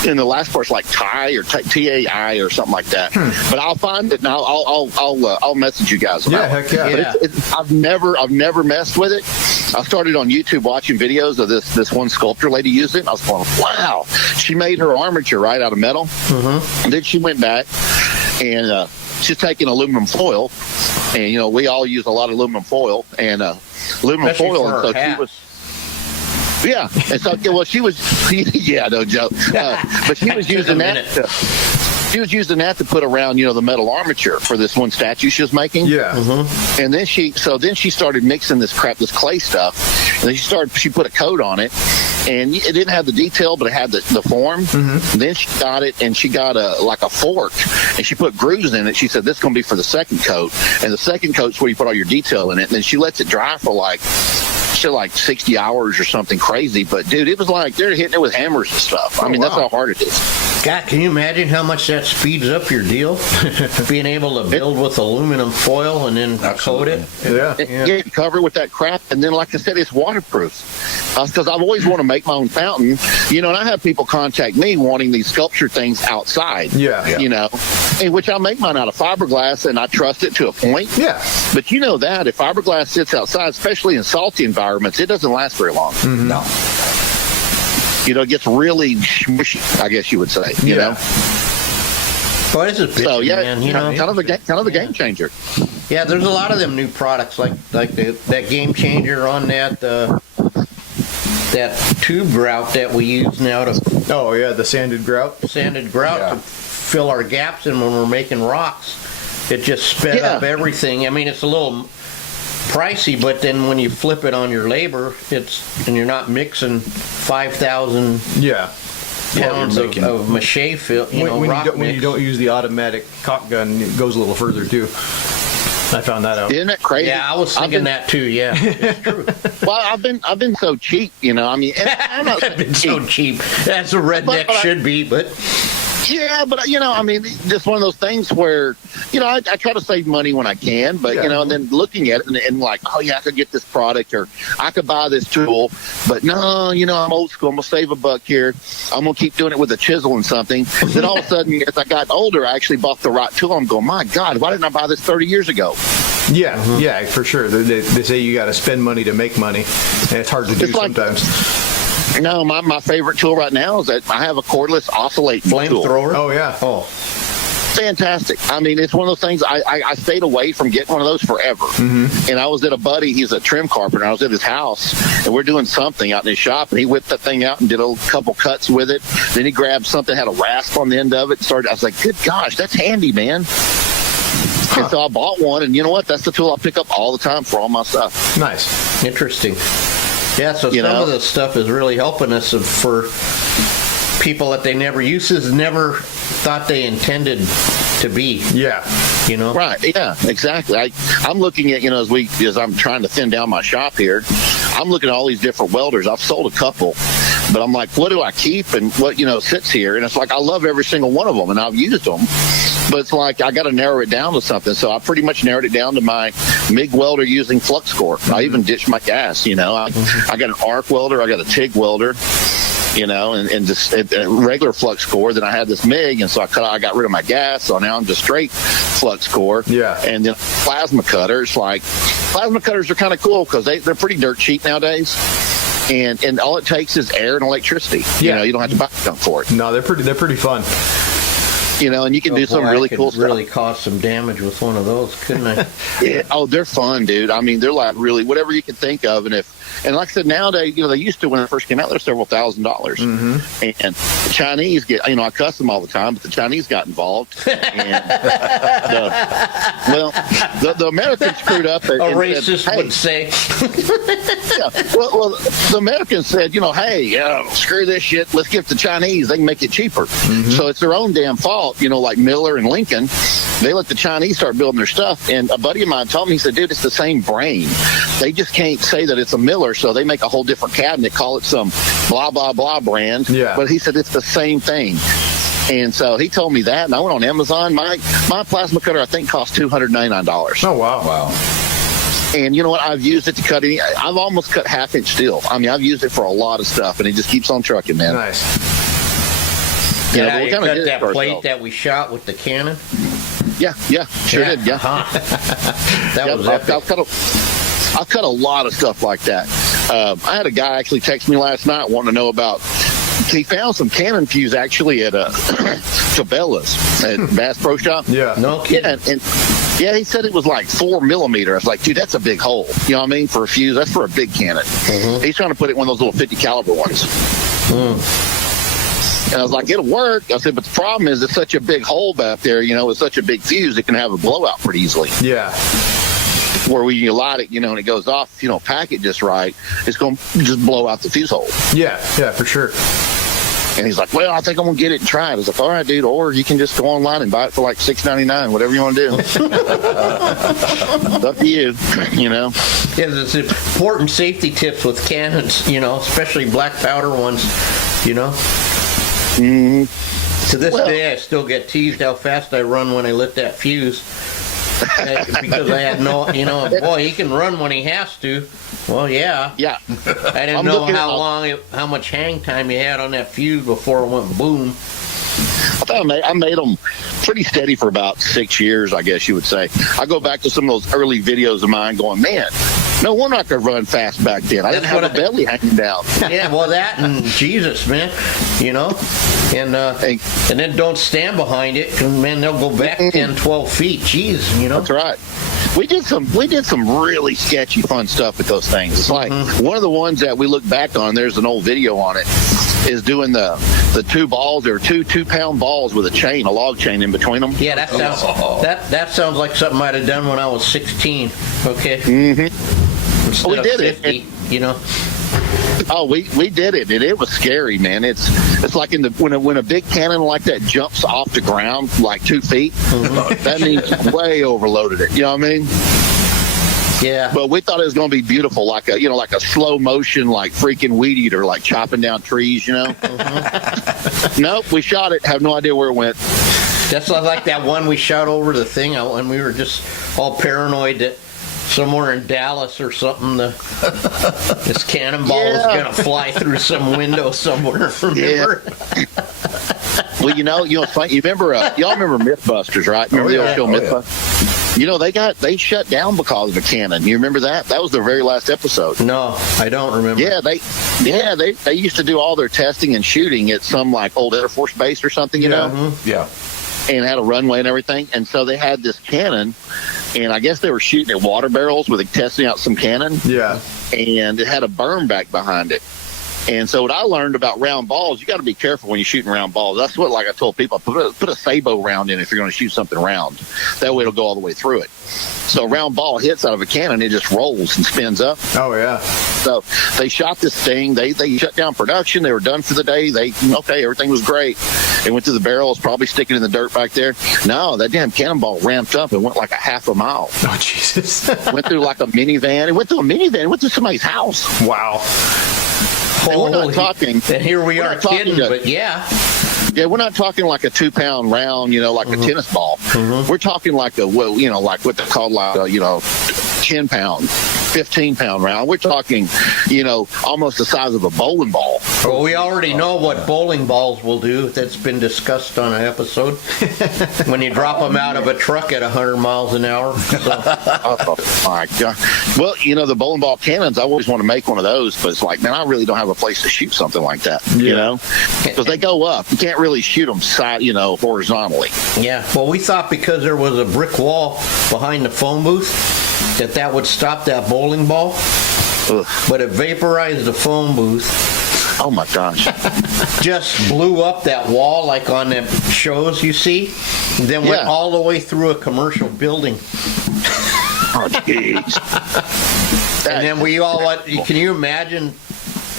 and the last part's like Thai or TAI or something like that. But I'll find it and I'll message you guys about Yeah, it. heck yeah. But I've never messed with it. I started on YouTube watching videos of this one sculptor lady used it. And I was going, wow, she made her armature right out of metal. And then she went back and she's taking aluminum foil, and we all use a lot of aluminum foil and aluminum Especially foil, for and so her hat. she was. Yeah, and so well, she was. Yeah, no joke. But she was using that. She was using that to put around, the metal armature for this one statue she was making. Yeah. And then she started mixing this clay stuff, and then she put a coat on it, and it didn't have the detail, but it had the form. And then she got it, and she got a fork, and she put grooves in it. She said, this is going to be for the second coat, and the second coat's where you put all your detail in it. And then she lets it dry for like 60 hours or something crazy. But dude, it was like they're hitting it with hammers and stuff. I mean, wow. that's how hard it is. God, can you imagine how much that speeds up your deal? Being able to build with aluminum foil and then coat it. Yeah. Cover it with that crap, and then, like I said, it's waterproof. Because I've always wanted to make my own fountain, and I have people contact me wanting these sculpture things outside. Yeah. In which I make mine out of fiberglass, and I trust it to a point. Yeah. But that if fiberglass sits outside, especially in salty environments, it doesn't last very long. No. It gets really smushy, I guess you would say. You know. But it's a bitch, So man. kind of a game changer. Yeah, there's a lot of them new products like that game changer on that tube grout that we use now to Oh yeah, the sanded grout. to fill our gaps in when we're making rocks. It just sped up everything. I mean, it's a little pricey, but then when you flip it on your labor, and you're not mixing 5,000 Yeah. pounds of mache fill, when you don't use the automatic caulk gun, it goes a little further too. I found that out. Isn't that crazy? Yeah, I was thinking that too. Yeah, it's true. Well, I've been so cheap, I mean, and I'm not I've been so cheap. That's a redneck should be, but yeah, but I mean, just one of those things where, I try to save money when I can, but and then looking at it and like, oh yeah, I could get this product or I could buy this tool, but no, I'm old school. I'm gonna save a buck here. I'm gonna keep doing it with a chisel and something. Then all of a sudden, as I got older, I actually bought the right tool. I'm going, my God, why didn't I buy this 30 years ago? Yeah, yeah, for sure. They say you got to spend money to make money, and it's hard to do sometimes. No, my favorite tool right now is that I have a cordless oscillate tool. flamethrower. Oh yeah. Oh, Fantastic. I mean, it's one of those things. I stayed away from getting one of those forever. And I was at a buddy. He's a trim carpenter. I was at his house, and we're doing something out in his shop, and he whipped that thing out and did a couple cuts with it. Then he grabbed something, had a rasp on the end of it, and started. I was like, good gosh, that's handy, man. And so I bought one, and you know what? That's the tool I pick up all the time for all my stuff. Nice. interesting. Yeah, so some of this stuff is really helping us for people that they never never thought they intended to be. Yeah. Right. Yeah, exactly. I'm looking at, as I'm trying to thin down my shop here, I'm looking at all these different welders. I've sold a couple, but I'm like, what do I keep and what, sits here? And it's like, I love every single one of them and I've used them, but it's like, I got to narrow it down to something. So I pretty much narrowed it down to my MIG welder using flux core. I even ditched my gas, I got an arc welder. I got a TIG welder. And just a regular flux core. Then I had this MIG, and so I got rid of my gas. So now I'm just straight flux core. Yeah. And then plasma cutters. Like plasma cutters are kind of cool because they're pretty dirt cheap nowadays. And all it takes is air and electricity. Yeah. You don't have to buy junk for it. No, they're pretty fun. And you can do some really cool stuff. Really cause some damage with one of those, couldn't I? Yeah. Oh, they're fun, dude. I mean, they're like really whatever you can think of. And like I said, nowadays, they used to when it first came out, they're several $1,000s. And the Chinese get, I cuss them all the time, but the Chinese got involved. And the Americans screwed up. A racist said, would say. Yeah. Well, the Americans said, hey, screw this shit. Let's give it to the Chinese. They can make it cheaper. So it's their own damn fault. Like Miller and Lincoln, they let the Chinese start building their stuff. And a buddy of mine told me, he said, dude, it's the same brain. They just can't say that it's a Miller, so they make a whole different cabinet, call it some blah, blah, blah brand. Yeah. But he said it's the same thing. And so he told me that, and I went on Amazon. My plasma cutter, I think, cost $299. Oh, wow. Wow. And you know what? I've used it to cut any. I've almost cut half-inch steel. I mean, I've used it for a lot of stuff, and it just keeps on trucking, man. Nice. You know, Yeah, but we you kinda cut did it that for plate ourselves. that we shot with the cannon. Yeah, sure did. Yeah. That was epic. I've cut a lot of stuff like that. I had a guy actually text me last night wanting to know about. He found some cannon fuse actually at Cabela's at Bass Pro Shop. Yeah. No kidding. And yeah, he said it was like 4 millimeter. I was like, dude, that's a big hole. You know what I mean? For a fuse, that's for a big cannon. He's trying to put it in one of those little 50 caliber ones. And I was like, it'll work. I said, but the problem is it's such a big hole back there. You know, it's such a big fuse, it can have a blowout pretty easily. Yeah. Where when you light it, you know, and it goes off, if you don't pack it just right, it's going to just blow out the fuse hole. Yeah, for sure. And he's like, well, I think I'm going to get it and try it. I was like, all right, dude, or you can just go online and buy it for like $6.99, whatever you want to do. It's up to you, you know. Yeah, there's important safety tips with cannons, you know, especially black powder ones, you know. Mm-hmm. To this day, I still get teased how fast I run when I lit that fuse. Because I had no, you know, boy, he can run when he has to. Well, yeah. Yeah. I didn't know how much hang time you had on that fuse before it went boom. I thought I made them pretty steady for about 6 years, I guess you would say. I go back to some of those early videos of mine going, man, no wonder I could run fast back then. I didn't have a belly hanging down. Yeah, well, that and Jesus, man, you know, and then don't stand behind it, 'cause, man, they'll go back 10, 12 feet. Jeez, you know. That's right. We did some really sketchy, fun stuff with those things. It's like one of the ones that we look back on. There's an old video on it. Is doing the 2 balls or 2-pound balls with a log chain in between them. Yeah, that sounds like something I'd have done when I was 16. Okay. Mm-hmm. Instead We of did 50, you know. Oh, we did it, and it was scary, man. It's like when a big cannon like that jumps off the ground like 2 feet. That means way overloaded it. You know what I mean? Yeah. But we thought it was going to be beautiful, like a slow motion, like freaking weed eater, like chopping down trees, you know? Nope, we shot it. Have no idea where it went. That's like that one we shot over the thing, and we were just all paranoid that somewhere in Dallas or something, this cannonball is going to fly through some window somewhere. Remember? Yeah. Well, you know, it's funny. You remember, y'all remember Mythbusters, right? Remember the old show Mythbusters? You know, they shut down because of a cannon. You remember that? That was their very last episode. No, I don't remember. Yeah, they used to do all their testing and shooting at some like old Air Force base or something, you know? Mm-hmm. Yeah. And had a runway and everything. And so they had this cannon, and I guess they were shooting at water barrels where they testing out some cannon. Yeah. And it had a berm back behind it. And so what I learned about round balls, you got to be careful when you're shooting round balls. That's what, like I told people, put a Sabo round in if you're going to shoot something round. That way it'll go all the way through it. So a round ball hits out of a cannon, it just rolls and spins up. Oh, yeah. So they shot this thing. They shut down production. They were done for the day. Everything was great. They went to the barrel. It's probably sticking in the dirt back there. No, that damn cannonball ramped up and went like a half a mile. Oh, Jesus. Went through like a minivan. It went through a minivan. It went through somebody's house. Wow. And we're not talking. And here we are kidding, but yeah. Yeah, we're not talking like a 2-pound round, you know, like a tennis ball. We're talking like like what they call like a, 10-pound, 15-pound round. We're talking, almost the size of a bowling ball. Well, we already know what bowling balls will do. That's been discussed on an episode. When you drop them out of a truck at 100 miles an hour. So. Oh, my God. Well, the bowling ball cannons, I always want to make one of those, but it's like, man, I really don't have a place to shoot something like that, because they go up. You can't really shoot them horizontally. Yeah. Well, we thought because there was a brick wall behind the phone booth that would stop that bowling ball. Ugh. But it vaporized the phone booth. Oh, my gosh. Just blew up that wall like on the shows you see. Then went all the way through a commercial building. Oh, jeez. And then we all went, can you imagine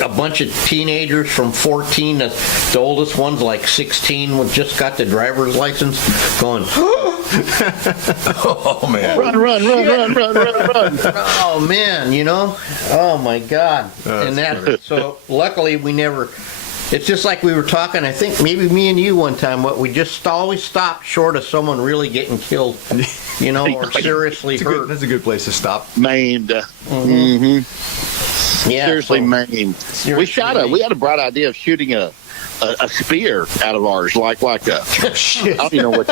a bunch of teenagers from 14 to the oldest one's like 16 just got the driver's license going, oh, man. Run. Oh, man, oh, my God. And so luckily we never It's just like we were talking, I think maybe me and you one time, what we just always stopped short of someone really getting killed, you know, or seriously hurt. That's a good place to stop. Maimed. Yeah, Seriously so- maimed. We had a bright idea of shooting a spear out of ours, like a. Shit. I don't even know what.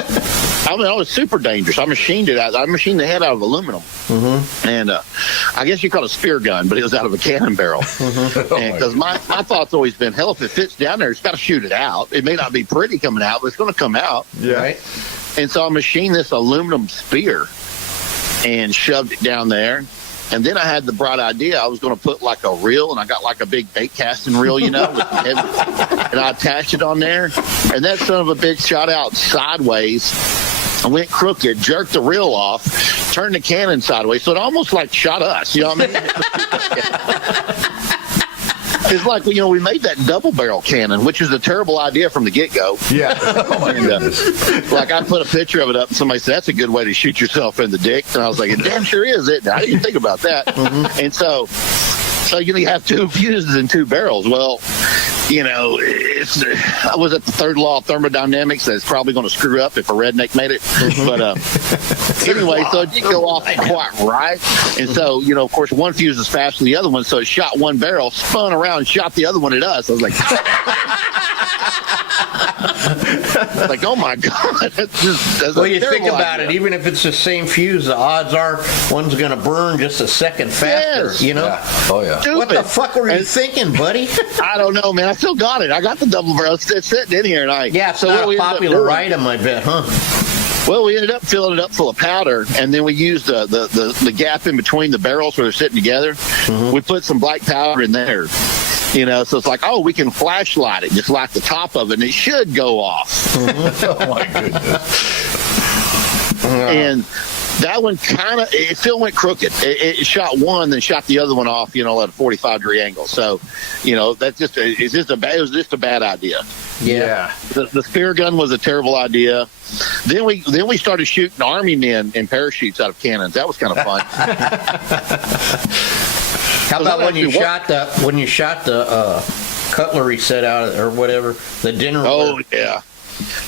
I mean, it was super dangerous. I machined it out. I machined the head out of aluminum, and I guess you call it a spear gun, but it was out of a cannon barrel. Because my thought's always been, hell, if it fits down there, it's got to shoot it out. It may not be pretty coming out, but it's going to come out. Yeah. Right? And so I machined this aluminum spear and shoved it down there. And then I had the bright idea I was going to put like a reel, and I got like a big bait casting reel, you know, and I attached it on there. And that son of a bitch shot out sideways. I went crooked, jerked the reel off, turned the cannon sideways. So it almost like shot us, you know what I mean? It's like, you know, we made that double barrel cannon, which is a terrible idea from the get-go. Yeah. Oh my goodness. Like, I put a picture of it up, and somebody said, that's a good way to shoot yourself in the dick. And I was like, it damn sure is, it? I didn't think about that. And so you have 2 fuses and 2 barrels. Well, you know, I was at the third law of thermodynamics that it's probably going to screw up if a redneck made it. But anyway, so it didn't go off quite right. And so, you know, of course, one fuse is faster than the other one, so it shot one barrel, spun around, and shot the other one at us. I was like, like, oh my God. Well, you think about it, even if it's the same fuse, the odds are one's going to burn just a second faster, Yes. you know? Yeah. Oh, yeah. Stupid. What the fuck were you thinking, buddy? I don't know, man. I still got it. I got the double barrel. It's sitting in here, and Yeah, so what not we a ended up popular doing- item, I bet, huh? Well, we ended up filling it up full of powder, and then we used the gap in between the barrels where they're sitting together. We put some black powder in there, you know, so it's like, oh, we can flashlight it, just light the top of it, and it should go off. Oh, my goodness. And that one kind of, it still went crooked. It shot one, then shot the other one off, you know, at a 45-degree angle. So, you know, it was just a bad idea. Yeah. The spear gun was a terrible idea. Then we started shooting army men in parachutes out of cannons. That was kind of fun. How about when you actually shot the cutlery set out or whatever, the dinner? Oh yeah.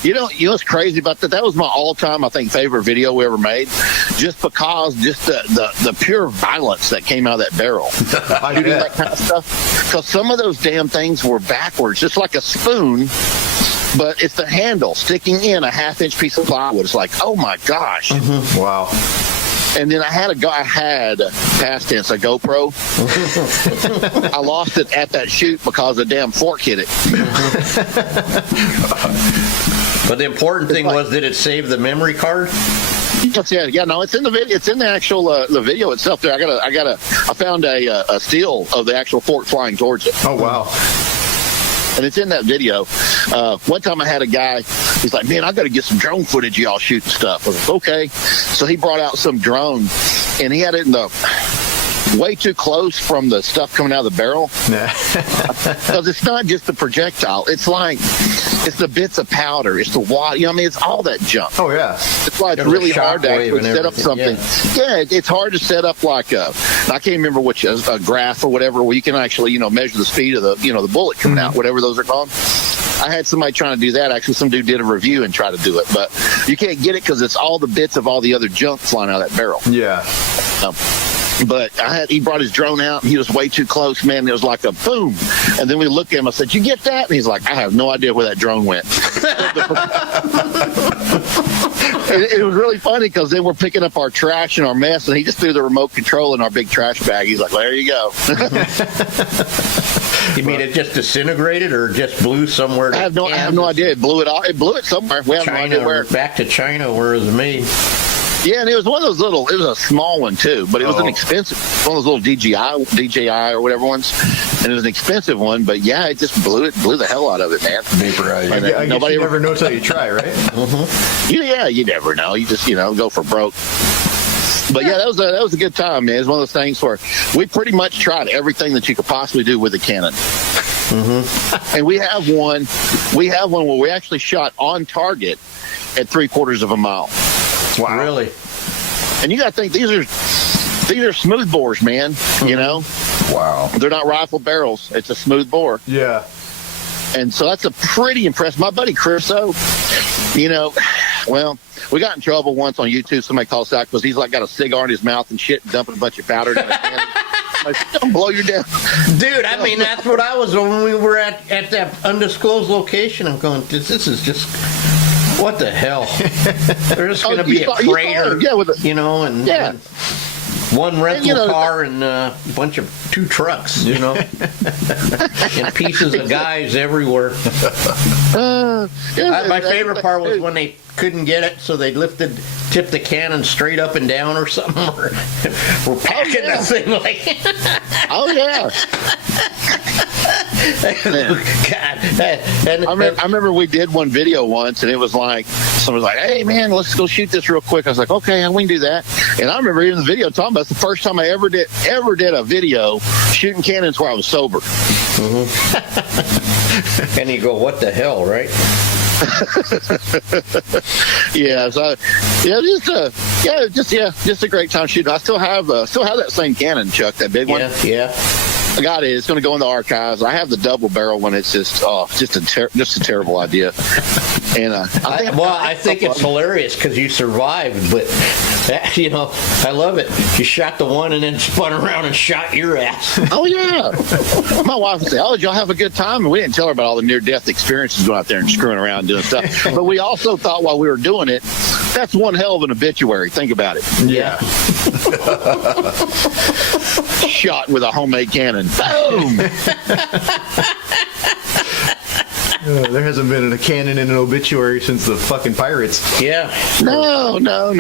You know what's crazy about that? That was my all-time, I think, favorite video we ever made, just because the pure violence that came out of that barrel. I Shooting bet. that kind of stuff. Because some of those damn things were backwards, just like a spoon, but it's the handle sticking in a half-inch piece of plywood. It's like, oh my gosh. Wow. And then I had past tense, a GoPro. I lost it at that shoot because a damn fork hit it. But the important thing was, did it save the memory card? Yeah, no, it's in the video. It's in the actual the video itself. There, I found a still of the actual fork flying towards it. Oh, wow. And it's in that video. One time I had a guy, he's like, man, I got to get some drone footage of y'all shooting stuff. I was like, okay. So he brought out some drone, and he had it in the way too close from the stuff coming out of the barrel. Because it's not just the projectile. It's the bits of powder. It's the water. You know what I mean? It's all that junk. Oh, yeah. That's why it's There's a really hard to shockwave actually and set up everything, something. Yeah, it's hard to set up like I can't remember which, a graph or whatever, where you can actually, you know, measure the speed of the bullet coming out, whatever those are called. I had somebody trying to do that. Actually, some dude did a review and tried to do it, but you can't get it because it's all the bits of all the other junk flying out of that barrel. Yeah. But he brought his drone out, and he was way too close, man. It was like a boom. And then we looked at him. I said, you get that? And he's like, I have no idea where that drone went. It was really funny because then we're picking up our trash and our mess, and he just threw the remote control in our big trash bag. He's like, well, there you go. You mean it just disintegrated or just blew somewhere? I have no idea. It blew it all. It blew it somewhere. We have no idea where. Back to China where it was made. Yeah, and it was one of those little. It was a small one too, but it was an expensive one of those little DJI or whatever ones, and it was an expensive one. But yeah, it just blew the hell out of it, man. Vaporized. And I guess nobody you ever never know till you try, right? Yeah, you never know. You just go for broke. But yeah, that was a good time, man. It's one of those things where we pretty much tried everything that you could possibly do with a cannon. And we have one where we actually shot on target at 3/4 of a mile. Wow. Really? And you got to think these are smooth bores, man. You know, Wow. they're not rifle barrels. It's a smooth bore. Yeah. And so that's a pretty impressive. My buddy Chris, though, well, we got in trouble once on YouTube. Somebody called us out because he's like got a cigar in his mouth and shit, and dumping a bunch of powder down his hand. Like, don't blow you down. Dude, I mean, that's what I was when we were at that undisclosed location. I'm going, this is just, what the hell? There's going to be a crater, and one rental car and a bunch of 2 trucks, and pieces of guys everywhere. My favorite part was when they couldn't get it, so they tipped the cannon straight up and down or something. We're packing that thing like. Oh yeah. God. I remember we did one video once, and it was like someone was like, "Hey man, let's go shoot this real quick." I was like, "Okay, we can do that." And I remember even the video talking about it's the first time I ever did a video shooting cannons where I was sober. Mm-hmm. And you go, "What the hell?" Right? Just a great time shooting. I still have that same cannon, Chuck, that big one. Yeah. I got it. It's going to go in the archives. I have the double barrel one. It's just a terrible idea. And I think it's hilarious because you survived, but I love it. You shot the one and then spun around and shot your ass. Oh yeah. My wife would say, "Oh, did y'all have a good time?" And we didn't tell her about all the near-death experiences going out there and screwing around and doing stuff. But we also thought while we were doing it, that's one hell of an obituary. Think about it. Yeah. Shot with a homemade cannon. Boom. There hasn't been a cannon in an obituary since the fucking pirates. Yeah. No. I'll tell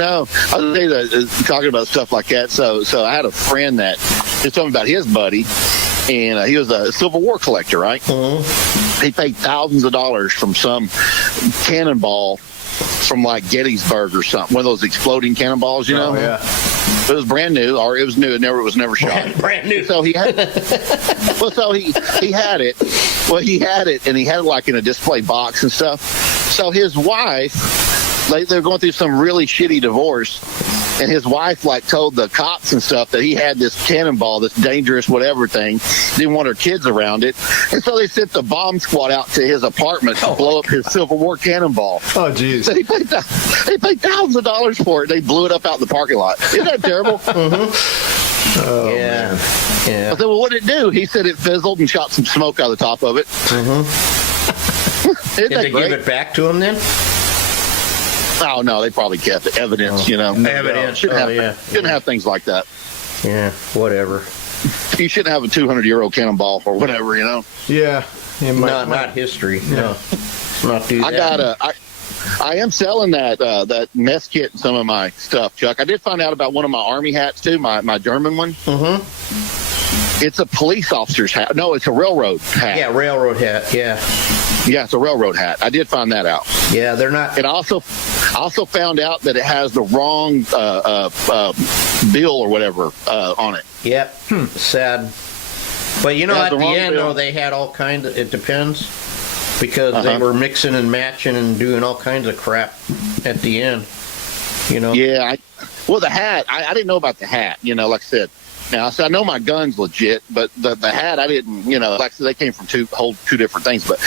you that, talking about stuff like that. So I had a friend that was talking about his buddy, and he was a Civil War collector, right? Mm-hmm. He paid thousands of dollars from some cannonball from like Gettysburg or something, one of those exploding cannonballs, Oh, yeah. It was brand new, or it was new. It was never shot. Brand new. So he had. He had it. Well, he had it, and he had it like in a display box and stuff. So his wife, they're going through some really shitty divorce, and his wife like told the cops and stuff that he had this cannonball, this dangerous whatever thing. Didn't want her kids around it, and so they sent the bomb squad out to his apartment to blow up his Civil War cannonball. Oh, jeez. So he paid thousands of dollars for it. They blew it up out in the parking lot. Isn't that terrible? Mm-hmm. Oh, yeah. Man. Yeah. I said, "Well, what did it do?" He said it fizzled and shot some smoke out of the top of it. Mm-hmm. Did they give it back to him then? Oh no, they probably kept the evidence. Evidence. Shouldn't have things like that. Yeah, whatever. You shouldn't have a 200-year-old cannonball or whatever. Yeah. Not history. No. Not do that. I am selling that mess kit and some of my stuff, Chuck. I did find out about one of my Army hats too, my German one. Mm-hmm. It's a police officer's hat. No, it's a railroad hat. Yeah, railroad hat. Yeah. Yeah, it's a railroad hat. I did find that out. Yeah, they're not. And I also found out that it has the wrong bill or whatever on it. Yep. Sad. But at the end, though, they had all kinds of, it depends, because they were mixing and matching and doing all kinds of crap at the end, Yeah, the hat, I didn't know about the hat, like I said. Now, I know my gun's legit, but the hat, I didn't, like I said, they came from two different things. But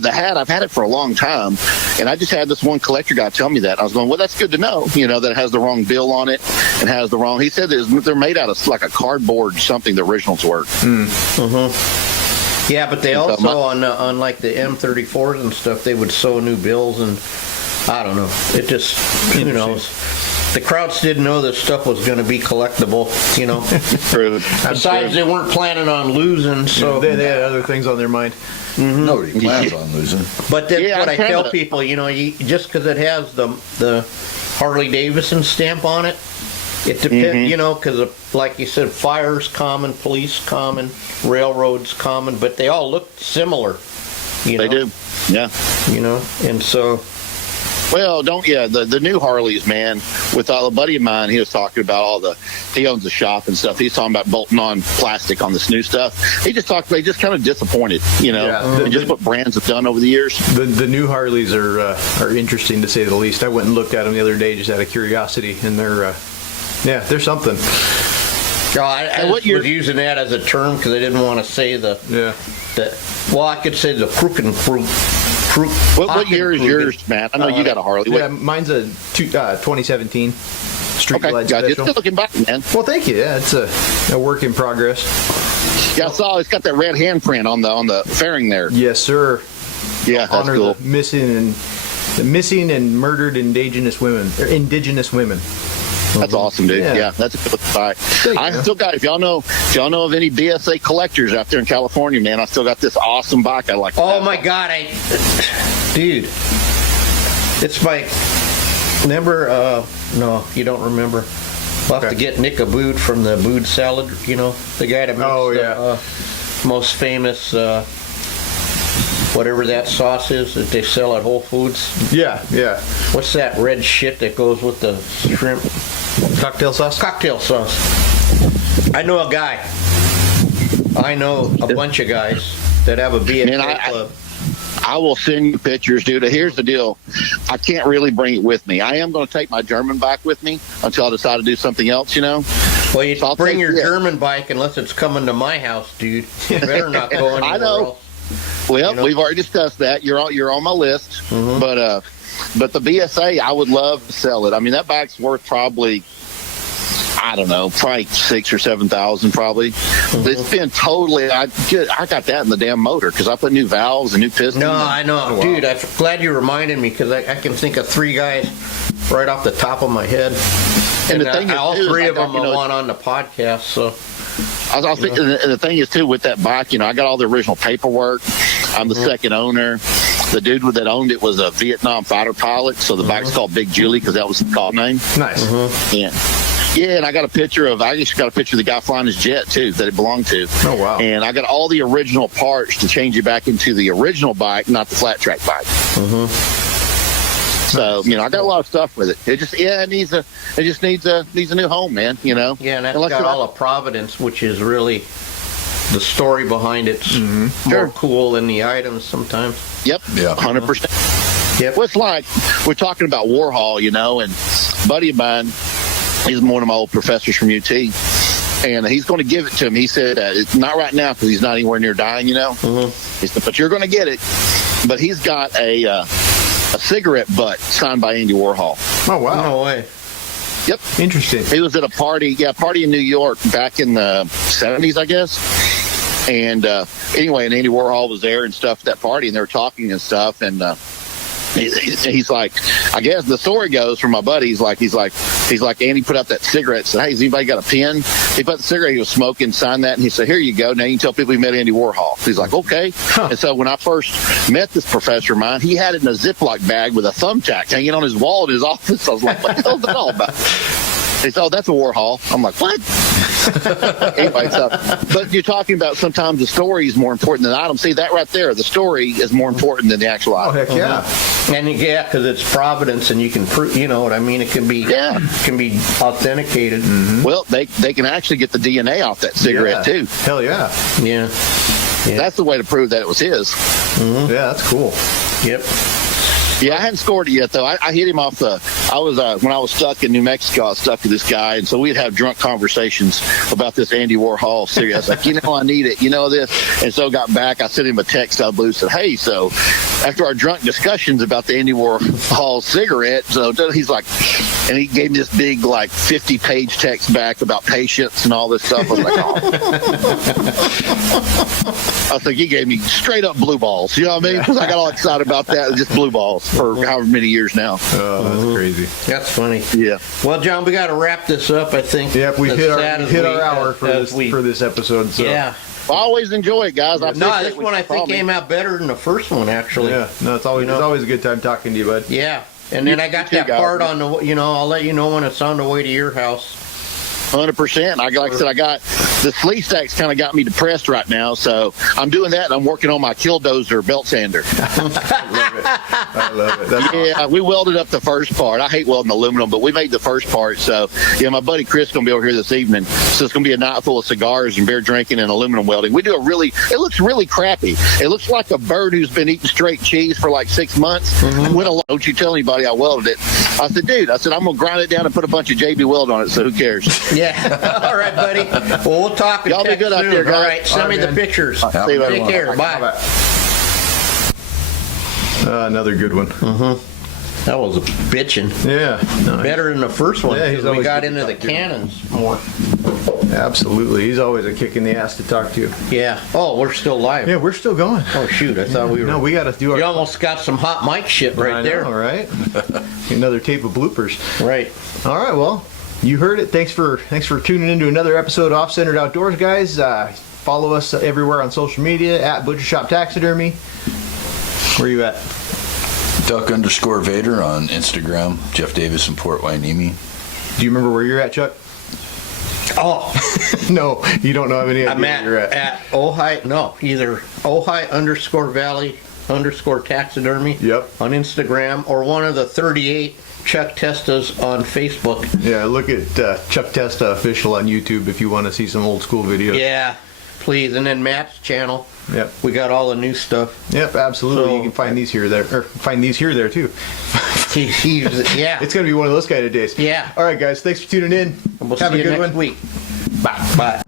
the hat, I've had it for a long time, and I just had this one collector guy tell me that. I was going, well, that's good to know, that it has the wrong bill on it and has the wrong. He said they're made out of like a cardboard something. The originals were. Mm-hmm. Yeah, but they also on like the M34s and stuff, they would sew new bills, and I don't know. It just who knows. The Krauts didn't know this stuff was going to be collectible, True. Besides, they weren't planning on losing, so they had other things on their mind. Mm-hmm. Nobody plans on losing. But that's what I tell people, just because it has the Harley Davidson stamp on it, it depends, because like you said, fire's common, police common, railroads common, but they all look similar. They do, yeah. And so. Well, the new Harleys, man, with a buddy of mine, he was talking about he owns a shop and stuff. He's talking about bolting on plastic on this new stuff. He just kind of disappointed, and just what brands have done over the years. The new Harleys are interesting to say the least. I went and looked at them the other day just out of curiosity, and they're something. No, I what was year- using that as a term because I didn't want to say the. Well, I could say the Kruken fruit. What year is yours, Matt? I know you got a Harley. Yeah, mine's a 2017 Street Okay, Glide gotcha. Special. Still looking back, man. Well, thank you. Yeah, it's a work in progress. Yeah, I saw it's got that red handprint on the fairing there. Yes, sir. Yeah, that's Honor cool. the missing and murdered indigenous women. That's awesome, dude. Yeah. Yeah, that's a good bike. Thank I you. still got. If y'all know of any BSA collectors out there in California, man, I still got this awesome bike. I like. Oh my God, dude, it's my. Remember? No, you don't remember. We'll have to get Nick a boot from the Bood Salad. You know, the guy that makes the most famous. Whatever that sauce is that they sell at Whole Foods. Yeah. What's that red shit that goes with the shrimp? Cocktail sauce? Cocktail sauce. I know a guy. I know a bunch of guys that have a BSA Man, club. I will send you pictures, dude. Here's the deal. I can't really bring it with me. I am going to take my German bike with me until I decide to do something else, you know? Well, you So I'll bring take your it. German bike unless it's coming to my house, dude. You better not go anywhere I know. else. Well, You know? we've already discussed that. You're on my list. But the BSA, I would love to sell it. I mean, that bike's worth probably, I don't know, probably 6,000 or 7,000 probably. It's been totally. I got that in the damn motor because I put new valves and new pistons. No, I know. Dude, I'm glad you reminded me because I can think of 3 guys right off the top of my head. And the thing is, all too, 3 I of got, them I want on the podcast, so. I was thinking, and the thing is too, with that bike, you know, I got all the original paperwork. I'm the second owner. The dude that owned it was a Vietnam fighter pilot, so the bike's called Big Julie because that was the call name. Nice. Yeah, and I got a picture of. I just got a picture of the guy flying his jet too that it belonged to. Oh, wow. And I got all the original parts to change it back into the original bike, not the flat track bike. So you know, I got a lot of stuff with it. It just it needs a new home, man. You know. Yeah, and that's Unless got you're- all of Providence, which is really the story behind it's more Sure. cool than the items sometimes. Yep. Yeah. 100%. Yep. Well, it's like we're talking about Warhol, you know, and a buddy of mine, he's one of my old professors from UT, and he's going to give it to him. He said, it's not right now because he's not anywhere near dying, you know. He said, but you're going to get it. But he's got a cigarette butt signed by Andy Warhol. Oh, wow. No way. Yep. Interesting. He was at a party in New York back in the 70s, I guess. And anyway, and Andy Warhol was there and stuff at that party, and they were talking and stuff. And he's like, I guess the story goes from my buddy. He's like, Andy put out that cigarette. Said, hey, has anybody got a pen? He put the cigarette he was smoking, signed that, and he said, here you go. Now you can tell people you met Andy Warhol. He's like, okay. And so when I first met this professor of mine, he had it in a Ziploc bag with a thumbtack hanging on his wall in his office. I was like, what the hell is that all about? He said, oh, that's a Warhol. I'm like, what? Anyway, but you're talking about sometimes the story is more important than the item. See, that right there, the story is more important than the actual Oh, item. heck yeah. And yeah, because it's Providence, and you can prove, you know what I mean. It can be, can be authenticated. Well, they can actually get the DNA off that cigarette, Yeah. too. Hell yeah. Yeah. That's the way to prove that it was his. Yeah, that's cool. Yep. Yeah, I hadn't scored it yet, though. I hit him off the. When I was stuck in New Mexico, I was stuck with this guy, and so we'd have drunk conversations about this Andy Warhol cigarette. I was like, you know, I need it. You know this. And so got back. I sent him a text out of blue. Said, hey, so after our drunk discussions about the Andy Warhol cigarette, so he's like, and he gave me this big, like, 50-page text back about patience and all this stuff. I was like, oh. I was like, he gave me straight up blue balls. You know what I mean? Because I got all excited about that. Just blue balls for however many years now. Oh, that's crazy. That's funny. Yeah. Well, John, we got to wrap this up. I think. Yep, we As hit sad as our hour for as this episode. So. Yeah. I always enjoy it, guys. I No, appreciate this when one you I think call me. came out better than the first one, actually. Yeah, no, it's always a good time talking to you, bud. Yeah. And then I got You that too, guys. part on the, I'll let you know when it's on the way to your house. 100%. Like I said, I got the sleeve stacks kind of got me depressed right now, so I'm doing that, and I'm working on my Killdozer belt sander. I love it. That's Yeah, awesome. we welded up the first part. I hate welding aluminum, but we made the first part. So, yeah, my buddy Chris is going to be over here this evening. So it's going to be a night full of cigars and beer drinking and aluminum welding. We do it looks really crappy. It looks like a bird who's been eating straight cheese for like 6 months. Don't you tell anybody I welded it. I said, dude, I'm going to grind it down and put a bunch of JB Weld on it, so who cares? Yeah. All right, buddy. Well, we'll talk. and Y'all be text good out soon. there, guys. All right, send All me right, the man. pictures. See you later. Take care. Bye. Bye-bye. Another good one. That was a bitchin'. Yeah. No, Better than the first one. Yeah, he's 'cause we always got good to into the talk to. cannons more. Absolutely. He's always a kick in the ass to talk to. Yeah. Oh, we're still live. Yeah, we're still going. Oh shoot! I thought we were. No, we got to do our. You almost got some hot mic shit I right there. know, right? Another tape of bloopers. Right. All right, well, you heard it. Thanks for tuning into another episode of Off-Centered Outdoors, guys. Follow us everywhere on social media at Butcher Shop Taxidermy. Where are you at? Duck_Vader on Instagram. Jeff Davis in Port Hueneme. Do you remember where you're at, Chuck? Oh, No, you don't know any idea I'm where you're at Ojai. No, either Ojai_Valley_taxidermy. Yep. On Instagram, or one of the 38 Chuck Testas on Facebook. Yeah, look at Chuck Testa Official on YouTube if you want to see some old school videos. Yeah, please. And then Matt's channel. Yep. We got all the new stuff. Yep, absolutely. So- You can find these here, there, or find these here, there too. Yeah. It's gonna be one of those kind of days. Yeah. All right, guys. Thanks for tuning in. We'll Have see a you good next one. week. Bye. Bye.